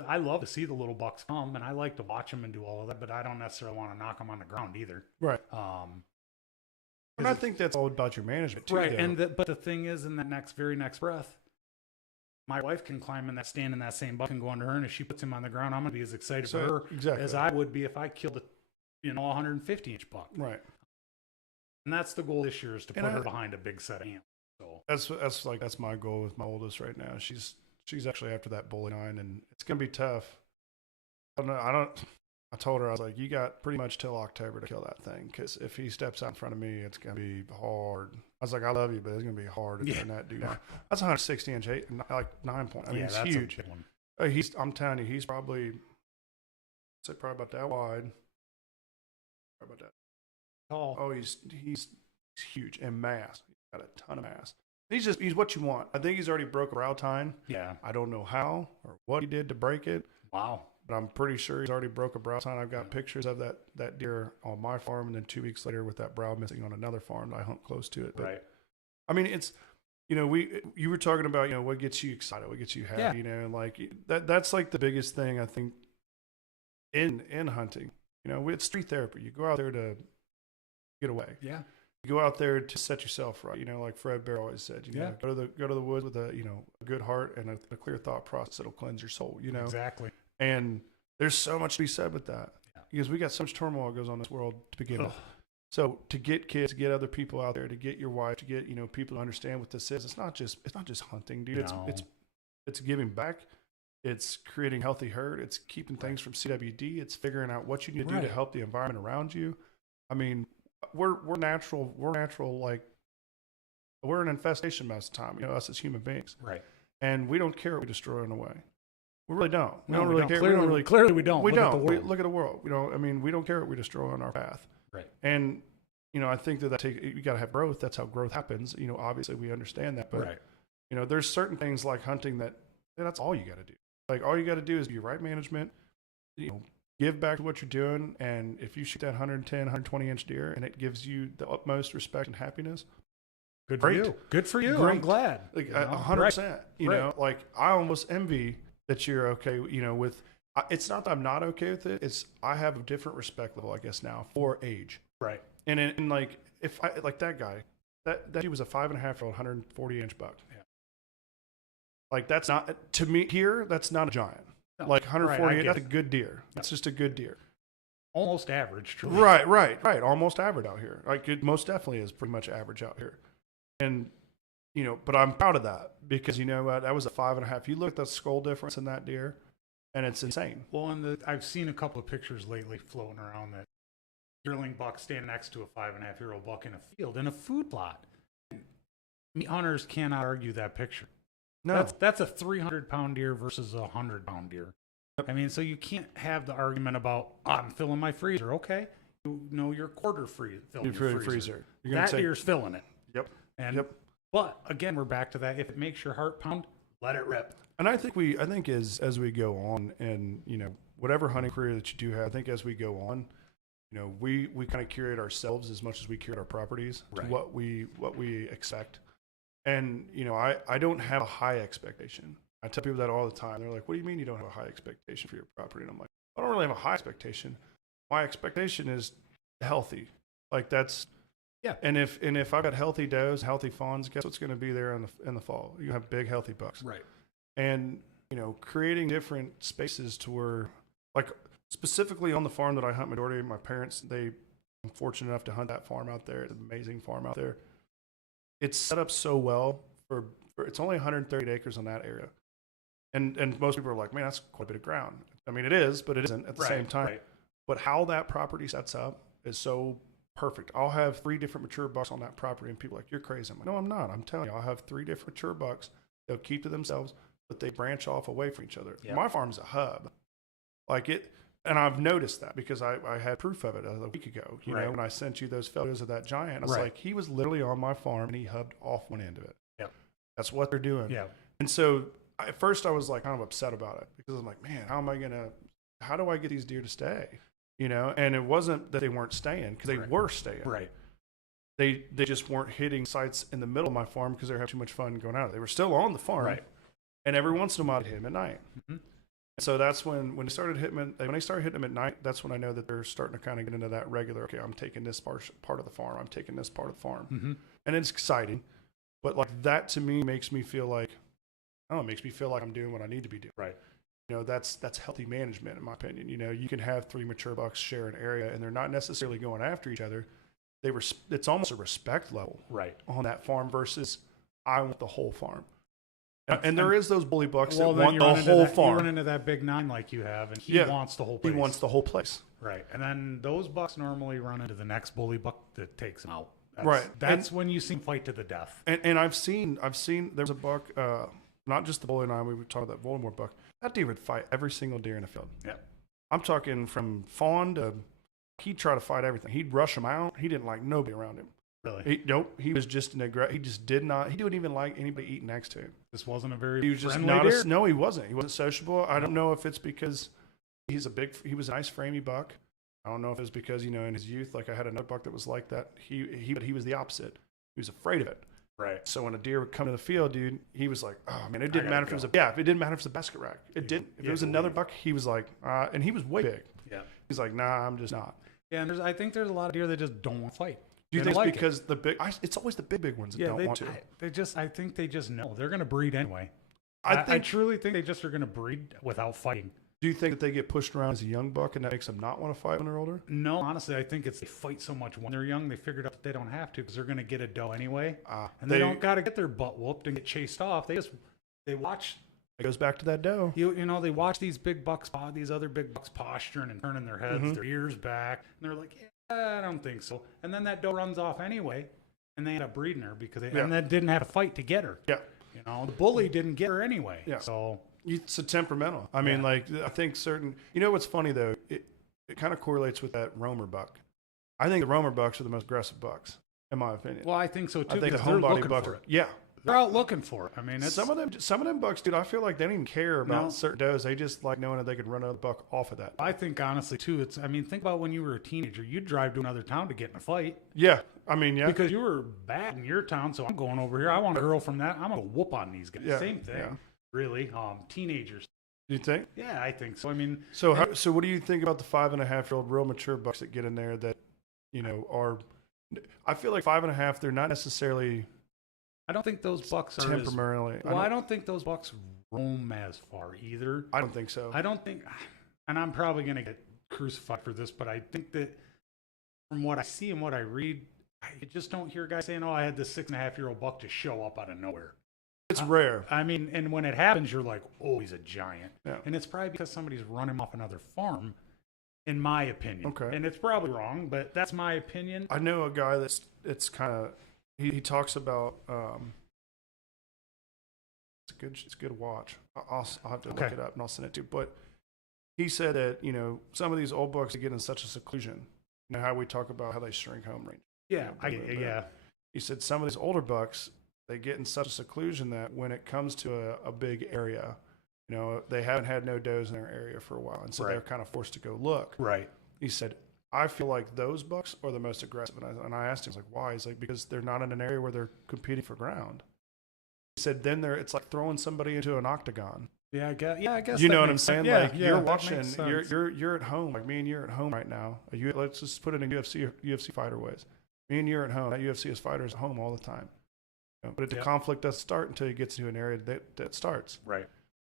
I love to see the little bucks come, and I like to watch them and do all of that, but I don't necessarily want to knock them on the ground either. Right. And I think that's all about your management too. Right. But the thing is, in that very next breath, my wife can stand in that same buck and go under her, and if she puts him on the ground, I'm going to be as excited for her as I would be if I killed a 150-inch buck. Right. And that's the goal this year, is to put her behind a big set of antlers. So that's my goal with my oldest right now. She's actually after that bully 9, and it's gonna be tough. I told her, I was like, you got pretty much till October to kill that thing, because if he steps out in front of me, it's gonna be hard. I was like, I love you, but it's gonna be hard to turn that dude down. That's 160-inch, like 9 point. I mean, it's huge. I'm telling you, he's probably about that wide. Probably about that. Tall. Oh, he's huge and mass. He's got a ton of mass. He's what you want. I think he's already broke a brow tine. Yeah. I don't know how or what he did to break it. Wow. But I'm pretty sure he's already broke a brow tine. I've got pictures of that deer on my farm, and then 2 weeks later with that brow missing on another farm that I hunt close to it. But, right. I mean, it's, you were talking about, what gets you excited, what gets you happy, and like that's like the biggest thing I think in hunting. It's street therapy. You go out there to get away. Yeah. You go out there to set yourself right. Like Fred Bear always said, go to the woods with a good heart and a clear thought process that'll cleanse your soul. Exactly. And there's so much to be said with that, because we got so much turmoil that goes on in this world to begin with. So to get kids, to get other people out there, to get your wife, to get people to understand what this is. It's not just hunting, dude. No. It's giving back. It's creating healthy herd. It's keeping things from CWD. It's figuring out what you need to do to help the environment around you. I mean, we're natural. Like, we're an infestation most of the time, us as human beings. Right. And we don't care what we destroy in a way. We really don't. We don't we really don't. care. Clearly we don't. We Look don't. At the world. Look at the world. I mean, we don't care what we destroy on our path. Right. And, I think you got to have growth. That's how growth happens. Obviously we understand that, but, there's certain things like hunting that's all you got to do. Like, all you got to do is be right management, give back to what you're doing. And if you shoot that 110, 120-inch deer and it gives you the utmost respect and happiness, good for you. Good for you. Great. I'm glad. Like 100%. Like, I almost envy that you're okay. With. It's not that I'm not okay with it. It's I have a different respect level, I guess, now for age. Right. And like, if I like that guy, that he was a 5.5-year-old 140-inch buck. Yeah. Like that's not to me here. That's not a giant. No, Like 148, right, that's a good deer. That's just a good deer. Almost average, truly. Right. Almost average out here. Like it most definitely is pretty much average out here. And but I'm proud of that because you know what? That was a 5.5. You look at the skull difference in that deer, and it's insane. Well, I've seen a couple of pictures lately floating around that yearling buck standing next to a 5.5-year-old buck in a field in a food plot. Meat hunters cannot argue that picture. No, that's a 300-pound deer versus a 100-pound deer. I mean, so you can't have the argument about I'm filling my freezer. Okay, you're quarter filling your freezer. That deer's filling it. Yep. And but again, we're back to that. If it makes your heart pound, let it rip. And I think as we go on, and whatever hunting career that you do have, I think as we go on, we kind of curate ourselves as much as we curate our properties to what we expect. And I don't have a high expectation. I tell people that all the time. They're like, "What do you mean you don't have a high expectation for your property?" And I'm like, "I don't really have a high expectation. My expectation is healthy. Like that's yeah. And if I've got healthy does, healthy fawns, guess what's going to be there in the fall? You have big healthy bucks, right? And creating different spaces to where, like specifically on the farm that I hunt, majority of my parents, I'm fortunate enough to hunt that farm out there. It's an amazing farm out there. It's set up so well for it's only 130 acres on that area. And most people are like, man, that's quite a bit of ground. I mean, it is, but it isn't at the same time. Right. But how that property sets up is so perfect. I'll have 3 different mature bucks on that property, and people are like, you're crazy. I'm like, no, I'm not. I'm telling you, I'll have 3 different mature bucks. They'll keep to themselves, but they branch off away from each other. Yep. My farm's a hub. Like it, and I've noticed that because I had proof of it a week ago. You know, when I sent you those photos of that giant, I was like, he was literally on my farm, and he hubbed off one end of it. Yep. That's what they're doing. Yeah. And so at first I was like kind of upset about it because I'm like, man, how do I get these deer to stay? And it wasn't that they weren't staying because they were staying. Right. They just weren't hitting sites in the middle of my farm because they were having too much fun going out. They were still on the farm. Right. And every once in a while I'd hit them at night. Mm-hmm. So that's when they started hitting them at night, that's when I know that they're starting to kind of get into that regular, okay, I'm taking this part of the farm. I'm taking this part of the farm. Mm-hmm. And it's exciting. But like that to me makes me feel like, it makes me feel like I'm doing what I need to be doing. Right. That's healthy management in my opinion. You can have 3 mature bucks share an area and they're not necessarily going after each other. It's almost a respect level on that farm versus I want the whole farm. And there is those bully bucks that want the whole farm. You run into that big 9 like you have, and he wants the whole place. He wants the whole place. Right. And then those bucks normally run into the next bully buck that takes him out. That's when you see him fight to the death. And I've seen there's a buck, not just the bully 9, we were talking about that Voldemort buck. That deer would fight every single deer in the field. Yeah. I'm talking from fawn to, he'd try to fight everything. He'd rush them out. He didn't like nobody around him. Really? He was just he just did not, he didn't even like anybody eating next to him. This wasn't a very he was just not deer? No, he wasn't. He wasn't sociable. I don't know if it's because he was a nice framey buck. I don't know if it was because, in his youth, like I had another buck that was like that. But he was the opposite. He was afraid of it. Right. So when a deer would come to the field, dude, he was like, oh man, it didn't matter if it was it didn't matter if it was a basket rack. It didn't. If it was another buck, he was like, and he was way big. Yeah. He's like, nah, I'm just not. Yeah, and I think there's a lot of deer that just don't want to fight. Do you think it's because it's always the big ones that don't want to? I think they just know they're going to breed anyway. I truly think they just are going to breed without fighting. Do you think that they get pushed around as a young buck and that makes them not want to fight when they're older? No, honestly, I think they fight so much when they're young. They figured out that they don't have to because they're going to get a doe anyway, and they don't got to get their butt whooped and get chased off. They watch. It goes back to that doe. They watch these big bucks, these other big bucks posturing and turning their heads, their ears back, and they're like, I don't think so. And then that doe runs off anyway, and they end up breeding her because and that didn't have to fight to get her. Yeah. The bully didn't get her anyway. Yeah. So it's a temperamental. I mean, like I think certain. What's funny though? It kind of correlates with that roamer buck. I think the roamer bucks are the most aggressive bucks, in my opinion. Well, I think so too. I think the homebody buck. Yeah. They're out looking for it. I mean, some of them bucks, dude. I feel like they don't even care about certain does. They just like knowing that they could run another buck off of that. I think honestly too. Think about when you were a teenager. You'd drive to another town to get in a fight. Yeah, I mean, yeah, because you were bad in your town. So I'm going over here. I want a girl from that. I'm gonna whoop on these guys. Yeah, same thing, really. Teenagers. Do you think? Yeah, I think so. I mean, so what do you think about the 5.5-year-old real mature bucks that get in there that are? I feel like 5.5. They're not necessarily. I don't think those bucks are temporarily. I don't think those bucks roam as far either. I don't think so. I don't think, and I'm probably going to get crucified for this, but I think that from what I see and what I read, I just don't hear guys saying, "Oh, I had this 6.5-year-old buck just show up out of nowhere." It's rare. I mean, and when it happens, you're like, "Oh, he's a giant," Yeah. and it's probably because somebody's run him off another farm, in my opinion. Okay. And it's probably wrong, but that's my opinion. I know a guy it's kind of he talks about it's a good watch. I'll have to look it up and I'll send it to you. But he said that some of these old bucks get in such a seclusion. You know how we talk about how they shrink home range. Yeah, He said some of these older bucks, they get in such a seclusion that when it comes to a big area, they haven't had no does in their area for a while, and so they're kind of forced to go look. Right. He said, I feel like those bucks are the most aggressive. And I asked him, like, why? He's like, because they're not in an area where they're competing for ground. He said, then it's like throwing somebody into an octagon. Yeah, I guess. You know what I'm saying? Yeah, like you're watching, you're at home. Like me and you're at home right now. Let's just put it in UFC fighter ways. Me and you're at home. That UFC is fighters at home all the time. But the conflict doesn't start until he gets to an area that starts. Right.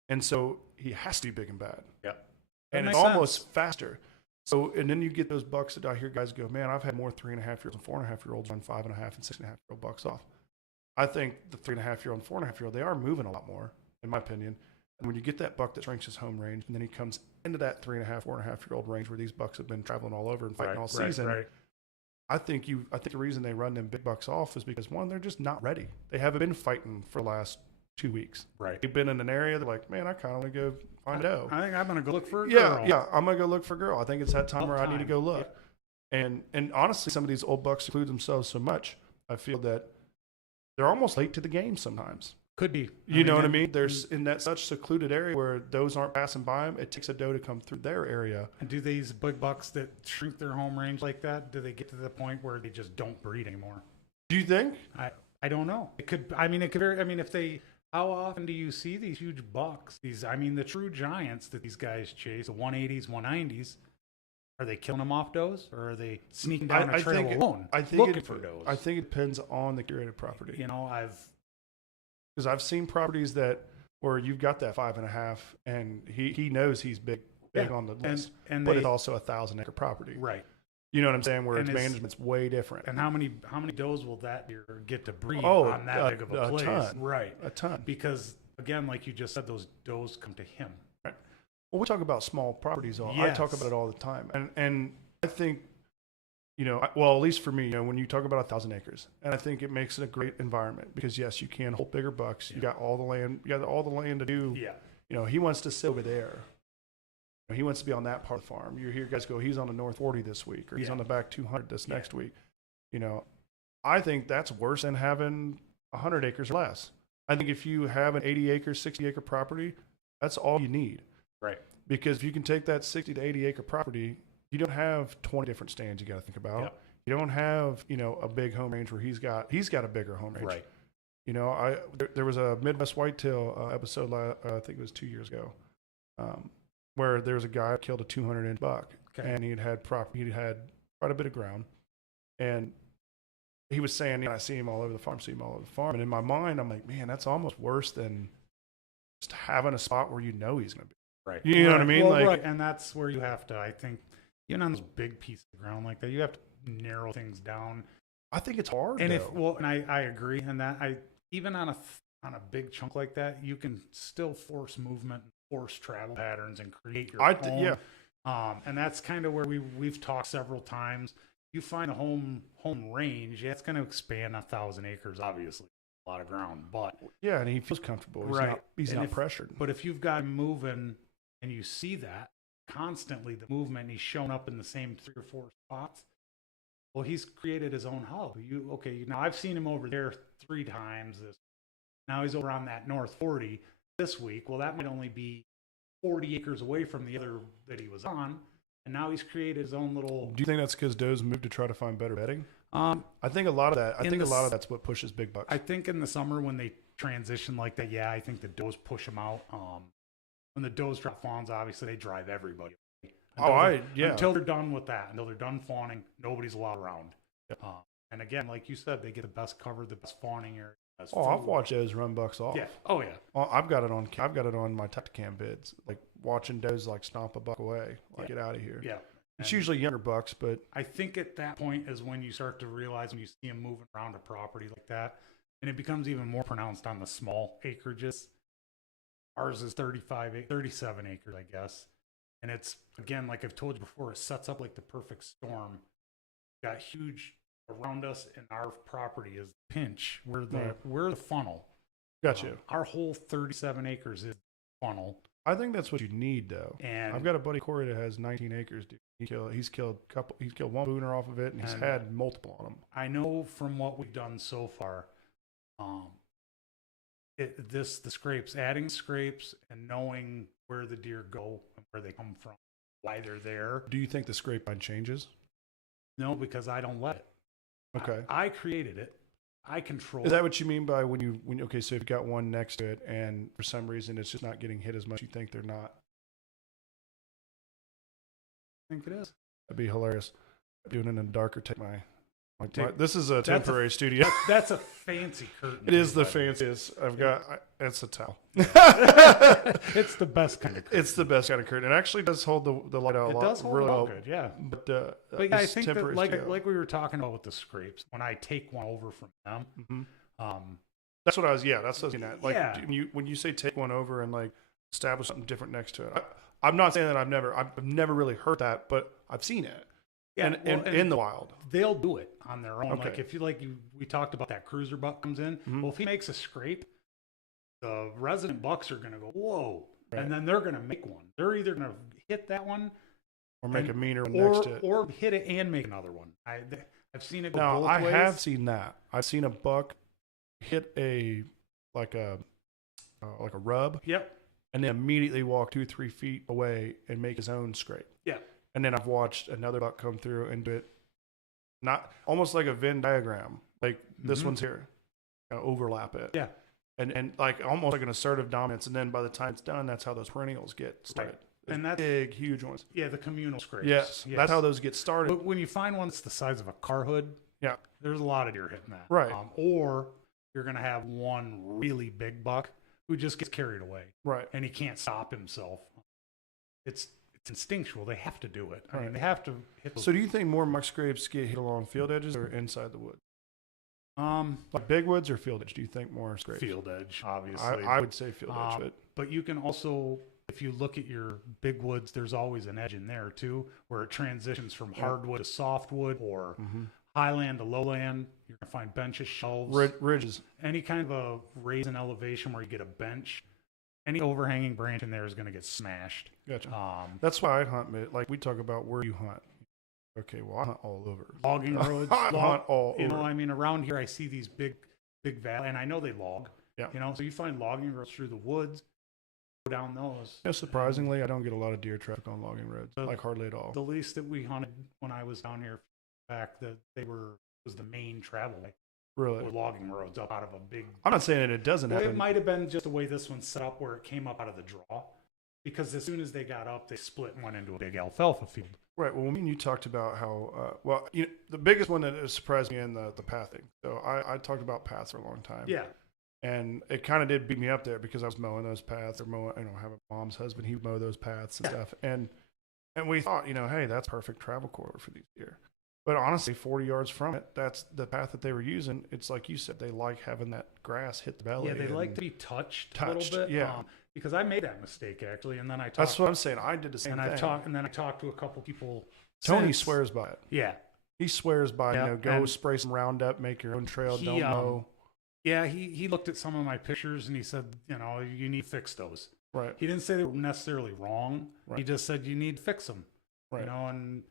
And so he has to be big and bad. Yep. And it's almost faster. So, and then you get those bucks that I hear guys go, man, I've had more 3.5-year-olds and 4.5-year-olds run 5.5 and 6.5-year-old bucks off. I think the 3.5-year-old and 4.5-year-old, they are moving a lot more, in my opinion. And when you get that buck that shrinks his home range, and then he comes into that 3.5, 4.5-year-old range where these bucks have been traveling all over and fighting all season. Right. I think the reason they run them big bucks off is because, one, they're just not ready. They haven't been fighting for the last 2 weeks. Right. They've been in an area, they're like, man, I kind of want to go find dough. I think I'm going to go look for a girl. Yeah, I'm going to go look for a girl. I think it's that time where I need to go look. Yeah. And honestly, some of these old bucks seclude themselves so much, I feel that they're almost late to the game sometimes. Could be. You know what I mean? There's in that such secluded area where does aren't passing by them, it takes a doe to come through their area. And do these big bucks that shrink their home range like that, do they get to the point where they just don't breed anymore? Do you think? I don't know. It could vary. I mean, if they, how often do you see these huge bucks? The true giants that these guys chase, the 180s, 190s, are they killing them off does, or are they sneaking down a trail alone looking for does? I think it depends on the curated property. Because I've seen properties where you've got that 5.5, and he knows he's big on the list, but it's also 1,000-acre property. Right. You know what I'm saying? Where its management's way different. And how many does will that year get to breed on that big of a place? Ton. Right. A ton. Because again, like you just said, those does come to him. Right. Well, we talk about small properties. I talk about it all the time, and I think, well, at least for me, when you talk about 1,000 acres, and I think it makes it a great environment because yes, you can hold bigger bucks. Yeah. You got all the land. You got all the land to do. Yeah. He wants to sit over there. He wants to be on that part of the farm. You hear guys go, he's on the north 40 this week, or he's on the back 200 this next week. I think that's worse than having 100 acres or less. I think if you have an 80-acre, 60-acre property, that's all you need. Right. Because if you can take that 60 to 80-acre property, you don't have 20 different stands you got to think about. Yep. You don't have, a big home range where he's got a bigger home range. Right. There was a Midwest Whitetail episode, I think it was 2 years ago, where there was a guy who killed a 200-inch buck, and he had quite a bit of ground, and he was saying, I see him all over the farm, and in my mind, I'm like, man, that's almost worse than just having a spot where he's going to be. Right. You know what I mean? Well, right. And that's where you have to, I think, even on those big pieces of ground like that, you have to narrow things down. I think it's hard. And I agree, and that even on a big chunk like that, you can still force movement, force travel patterns, and create your own. Yeah. And that's kind of where we've talked several times. You find a home range, it's going to expand 1,000 acres, obviously, a lot of ground, but and he feels comfortable. He's not pressured. But if you've got him moving, and you see that constantly, the movement, and he's shown up in the same 3 or 4 spots. Well, he's created his own hub. Now I've seen him over there 3 times. Now he's over on that North 40 this week. Well, that might only be 40 acres away from the other that he was on, and now he's created his own little. Do you think that's because does move to try to find better bedding? I think a lot of that. A lot of that's what pushes big bucks. I think in the summer when they transition like that, I think the does push them out. When the does drop fawns, obviously they drive everybody. Until they're done with that, until they're done fawning, nobody's allowed around. Yep. And again, like you said, they get the best cover, the best fawning area. Oh, I've watched those run bucks off. Yeah. Oh yeah. Oh, I've got it on my Tacticam vids, like watching does like stomp a buck away, like get out of here. Yeah. It's usually younger bucks, but I think at that point is when you start to realize when you see them moving around a property like that, and it becomes even more pronounced on the small acreages. Ours is 37 acres, I guess. And it's, again, like I've told you before, it sets up like the perfect storm. Got huge around us, and our property is the pinch. We're the funnel. Gotcha. Our whole 37 acres is funnel. I think that's what you need, though. And I've got a buddy Corey that has 19 acres, dude. He's killed one booner off of it, and he's had multiple on him. I know from what we've done so far, the scrapes, adding scrapes, and knowing where the deer go and where they come from, why they're there. Do you think the scrape line changes? No, because I don't let it. Okay. I created it. I control. Is that what you mean by okay? So if you got one next to it, and for some reason it's just not getting hit as much, you think they're not? I think it is. That'd be hilarious. Doing it in the darker. This is a temporary studio. That's a fancy curtain. It is the fanciest. It's a towel. It's the best kind of curtain. It's the best kind of curtain. It actually does hold the light out a lot. It does hold really well good, yeah. But yeah, I think that like we were talking about with the scrapes, when I take one over from them, that's what I was. Yeah, that's what I was at. Like yeah. when you say take one over and like establish something different next to it. I'm not saying that I've never really heard that, but I've seen it. Yeah, and in the wild, they'll do it on their own. Okay. Like if we talked about that cruiser buck comes in. Mm-hmm. Well, if he makes a scrape, the resident bucks are going to go whoa, right. And then they're going to make one. They're either going to hit that one, or make a meaner one next to it, or hit it and make another one. I've seen it go now. both I ways. have seen that. I've seen a buck hit a rub. Yep. And then immediately walk 2-3 feet away and make his own scrape. Yeah. And then I've watched another buck come through and do it, not almost like a Venn diagram, like this one's here, overlap it. Yeah. And like almost like an assertive dominance. And then by the time it's done, that's how those perennials get started. Right. And that's big, huge ones. Yeah, the communal scrapes. Yes, that's how those get started. But when you find one that's the size of a car hood, yeah, there's a lot of deer hitting that. Right. Or you're going to have one really big buck who just gets carried away. Right. And he can't stop himself. It's instinctual. They have to do it. I mean, Right. they have to hit those. So do you think more muck scrapes get hit along field edges or inside the wood? Like big woods or field edge? Do you think more scrapes? Field edge, obviously. I would say field edge. But you can also, if you look at your big woods, there's always an edge in there too, where it transitions from hardwood to softwood or highland to lowland. You're going to find benches, shelves. Ridges. Any kind of a raise in elevation where you get a bench, any overhanging branch in there is going to get smashed. Gotcha. That's why I hunt. Like we talk about where you hunt. Okay, well I hunt all over. Logging roads. I hunt all over. You know, I mean, around here I see these big valleys, and I know they log. Yeah. You know, so you find logging roads through the woods. Go down those. Yeah, surprisingly, I don't get a lot of deer traffic on logging roads. Like hardly at all. The least that we hunted when I was down here back, was the main travel way. Really? With logging roads up out of a big. I'm not saying that it doesn't happen. It might have been just the way this one's set up, where it came up out of the draw, because as soon as they got up, they split and went into a big alfalfa field. Right. Well, you talked about how the biggest one that surprised me in the pathing. So I talked about paths for a long time. Yeah. And it kind of did beat me up there because I was mowing those paths, or having mom's husband, he would mow those paths and stuff. And we thought, hey, that's perfect travel corridor for these deer. But honestly, 40 yards from it, that's the path that they were using. It's like you said, they like having that grass hit the belly. Yeah, they like to be touched a little bit. Yeah. Because I made that mistake actually, and then I talked. That's what I'm saying. I did the same thing. And then I talked to a couple people. Tony swears by it. Yeah. He swears by go spray some Roundup, make your own trail, don't mow. Yeah, he looked at some of my pictures and he said, you need to fix those. Right. He didn't say they were necessarily wrong. Right. He just said you need to fix them. Right. And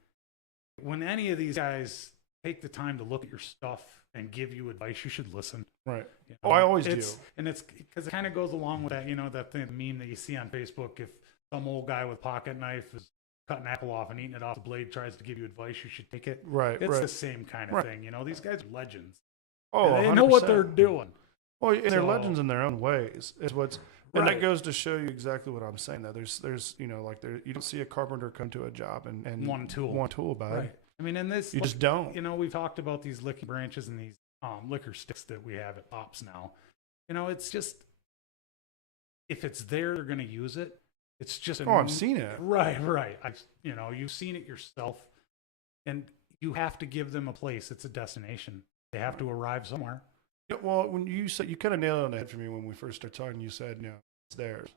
when any of these guys take the time to look at your stuff and give you advice, you should listen. Right. I always do. And it's because it kind of goes along with that, that meme that you see on Facebook. If some old guy with pocket knife is cutting an apple off and eating it off the blade tries to give you advice, you should take it. Right. It's the same kind of thing. These guys are legends. Oh, they know what they're doing. Well, and they're legends in their own ways. And that goes to show you exactly what I'm saying. That there's you don't see a carpenter come to a job and one tool about it. I mean, in this you just don't. We've talked about these licking branches and these liquor sticks that we have at Pops now. You know, it's just, if it's there, they're going to use it. It's just I've seen it. Right. You know, you've seen it yourself, and you have to give them a place. It's a destination. They have to arrive somewhere. Yeah, well, when you said, you kind of nailed it on the head for me when we first started talking. You said, it's theirs.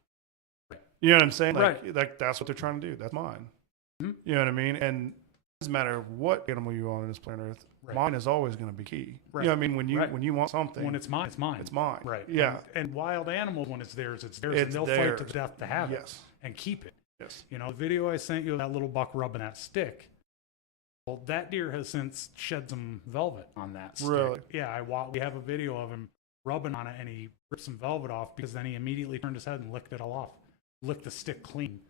Right. You know what I'm saying? Right. Like that's what they're trying to do. That's mine. Mm-hmm. You know what I mean? And it doesn't matter what animal you own on this planet Earth. Right. Mine is always going to be key. Right. You know what I mean? When you want something, when it's mine, it's mine. It's mine. Right. Yeah. And wild animals, when it's theirs, it's theirs, It's and they'll theirs. fight to the death to have Yes. it and keep it. Yes. You know, the video I sent you of that little buck rubbing that stick. Well, that deer has since shed some velvet on that stick. Really? Yeah, we have a video of him rubbing on it, and he ripped some velvet off because then he immediately turned his head and licked it all off. Licked the stick clean.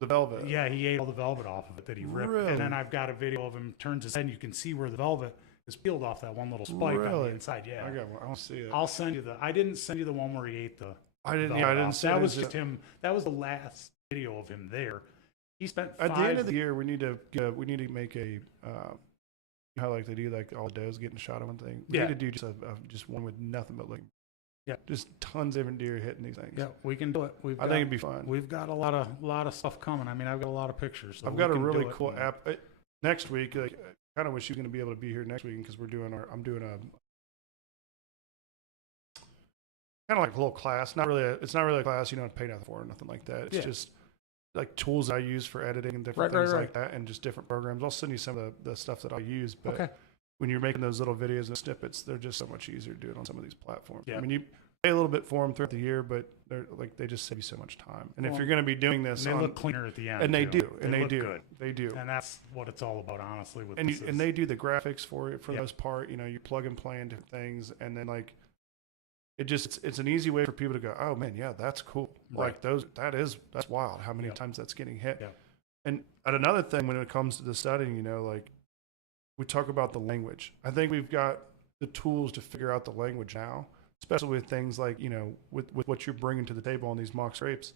The velvet. Yeah, he ate all the velvet off of it that he ripped. Really? And then I've got a video of him turns his head, and you can see where the velvet is peeled off that one little spike on the inside. Yeah. I don't see it. I'll send you I didn't send you the one where he ate the I didn't velvet see off. That it. was just him. That was the last video of him there. He spent at the end of the year. We need to make a how like they do like all the does getting shot on one thing. We need to do just one with nothing but like just tons of different deer hitting these things. Yeah, we can do it. I think it'd be fun. We've got a lot of stuff coming. I mean, I've got a lot of pictures. So I've got a really cool app next week. Like, I kind of wish you were going to be able to be here next week because I'm doing a kind of like a little class. It's not really a class. You don't have to pay nothing for it, nothing like that. It's just like tools I use for editing and different things like that, and just different programs. I'll send you some of the stuff that I use. But when you're making those little videos and snippets, they're just so much easier to do it on some of these platforms. Yeah. I mean, you pay a little bit for them throughout the year, but they just save you so much time. And if you're going to be doing this, they look cleaner at the end. And they do, and they do, good. They do. And that's what it's all about, honestly. With and they do the graphics for it for the most part. You know, you plug and play in different things, and then like. It's an easy way for people to go, oh man, yeah, that's cool. Like that's wild how many times that's getting hit. Yeah. And another thing when it comes to the studying, you know, like we talk about the language. I think we've got the tools to figure out the language now, especially with things like, you know, with what you're bringing to the table on these mock scrapes.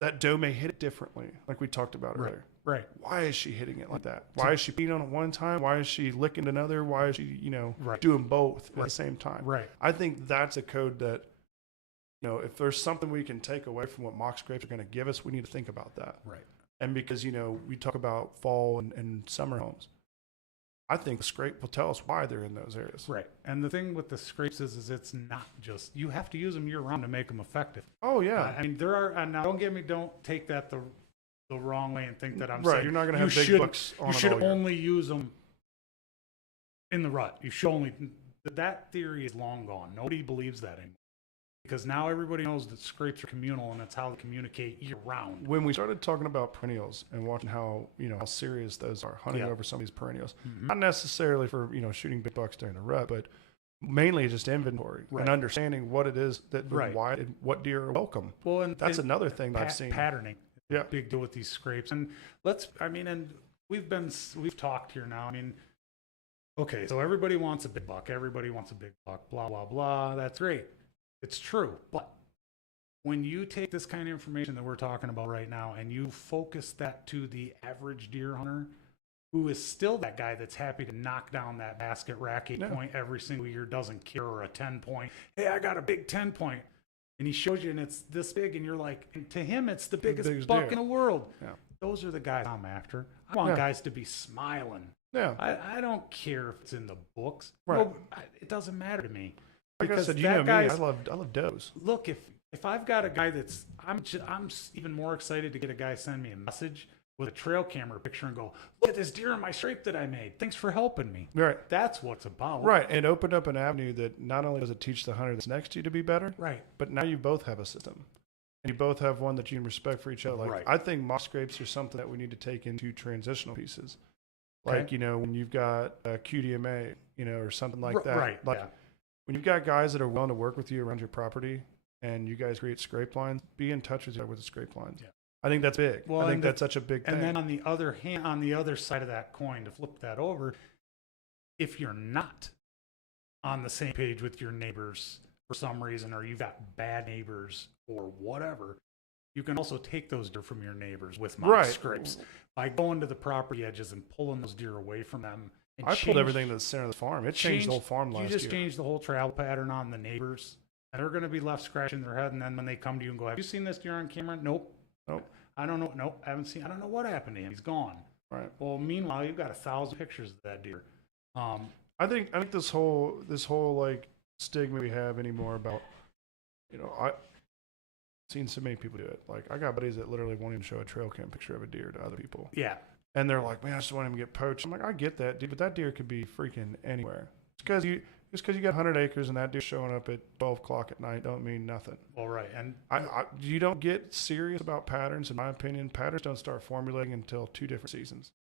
That doe may hit it differently, like we talked about earlier. Right. Why is she hitting it like that? Why is she beating on it one time? Why is she licking another? Why is she, you know, doing both at the same time? Right. I think that's a code that, you know, if there's something we can take away from what mock scrapes are going to give us, we need to think about that. Right. And because, you know, we talk about fall and summer homes. I think the scrape will tell us why they're in those areas. Right. And the thing with the scrapes is it's not just, you have to use them year round to make them effective. Oh, yeah. I mean, there are, now don't take that the wrong way and think that I'm saying. Right. You're not going to have big bucks on it all year. You should only use them in the rut. You should only, that theory is long gone. Nobody believes that anymore. Because now everybody knows that scrapes are communal and that's how they communicate year round. When we started talking about perennials and watching how, you know, how serious those are, hunting over some of these perennials, not necessarily for, you know, shooting big bucks during the rut, but mainly just inventory and understanding what it is that why what deer are welcome. Well, and that's another thing that I've seen. Patterning. Yeah. Big deal with these scrapes. And we've talked here now. I mean, okay, so everybody wants a big buck. Everybody wants a big buck, blah, blah, blah. That's great. It's true, but when you take this kind of information that we're talking about right now and you focus that to the average deer hunter who is still that guy that's happy to knock down that basket rack 8-point every single year, doesn't care, or a 10-point, hey, I got a big 10-point, and he shows you and it's this big and you're like, and to him it's the biggest buck in the world. Yeah. Those are the guys I'm after. I want guys to be smiling. Yeah. I don't care if it's in the books. Right. No, it doesn't matter to me. Like I said, you know me, I love does. Look, if I've got a guy that's, I'm even more excited to get a guy send me a message with a trail camera picture and go, look at this deer in my scrape that I made. Thanks for helping me. Right. That's what it's about. Right. And it opened up an avenue that not only does it teach the hunter that's next to you to be better, right, but now you both have a system. And you both have one that you can respect for each other. Like, I think mock scrapes are something that we need to take into transitional pieces. Like, you know, when you've got a QDMA, you know, or something like that. Right. Like, when you've got guys that are willing to work with you around your property and you guys create scrape lines, be in touch with the scrape lines. Yeah. I think that's big. Well, I think that's such a big thing. And then on the other hand, on the other side of that coin, to flip that over, if you're not on the same page with your neighbors for some reason, or you've got bad neighbors or whatever, you can also take those deer from your neighbors with mock scrapes by going to the property edges and pulling those deer away from them And I pulled everything to the center of the farm. It changed the whole farm last year. You just changed the whole travel pattern on the neighbors. And they're going to be left scratching their head. And then when they come to you and go, have you seen this deer on camera? Nope. I don't know. Nope. I haven't seen. I don't know what happened to him. He's gone. Right. Well, meanwhile, you've got 1,000 pictures of that deer. I think this whole like stigma we have anymore about, I've seen so many people do it. Like, I got buddies that literally won't even show a trail cam picture of a deer to other people. Yeah. And they're like, man, I just want him to get poached. I'm like, I get that, dude, but that deer could be freaking anywhere. It's because you got 100 acres and that deer showing up at 12 o'clock at night don't mean nothing. All right. And you don't get serious about patterns, in my opinion. Patterns don't start formulating until 2 different seasons.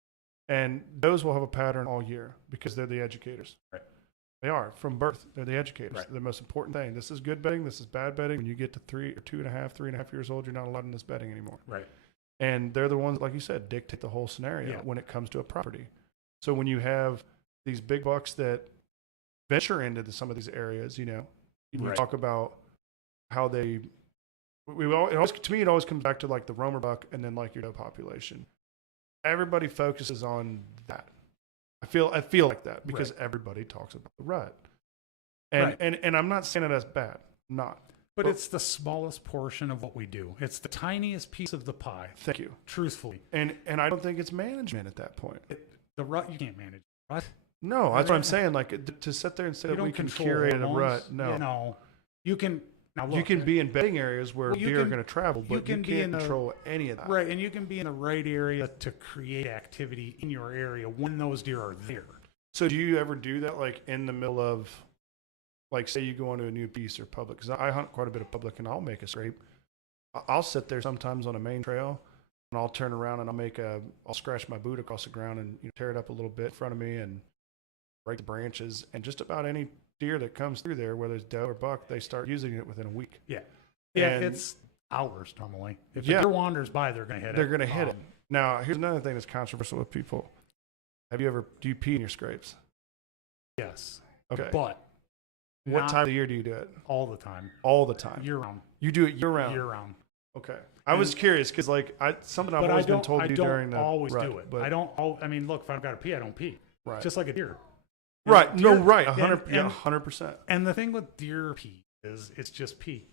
And those will have a pattern all year because they're the educators. Right. They are. From birth, they're the educators. Right. They're the most important thing. This is good bedding. This is bad bedding. When you get to 3.5 years old, you're not allowed in this bedding anymore. Right. And they're the ones, like you said, dictate the whole scenario when it comes to a property. So when you have these big bucks that venture into some of these areas, you talk about how to me, it always comes back to like the roamer buck and then like your doe population. Everybody focuses on that. I feel like that because everybody talks about the rut. And I'm not saying that that's bad. I'm not. But it's the smallest portion of what we do. It's the tiniest piece of the pie. Thank you. Truthfully. And I don't think it's management at that point. The rut, you can't manage. Rut? No, that's what I'm saying. Like, to sit there and say that we can curate a rut. No. You can. Now look, you can be in bedding areas where deer are going to travel, but you can't control any of that. Right, and you can be in the right area to create activity in your area when those deer are there. So do you ever do that, like in the middle of, like, say you go into a new piece or public? Because I hunt quite a bit of public, and I'll make a scrape. I'll sit there sometimes on a main trail, and I'll turn around and I'll scratch my boot across the ground and tear it up a little bit in front of me and break the branches, and just about any deer that comes through there, whether it's doe or buck, they start using it within a week. Yeah, it's hours normally. If the deer wanders by, they're going to hit it. They're going to hit it. Now, here's another thing that's controversial with people. Do you pee in your scrapes? Yes. Okay. But what time of the year do you do it? All the time. All the time. Year round. You do it year round. Year round. Okay. I was curious because something I've always been told to do during the always do it. But I mean, look, if I've got to pee, I don't pee. Right. Just like a deer. Right. No, right. 100%. And the thing with deer pee is it's just pee.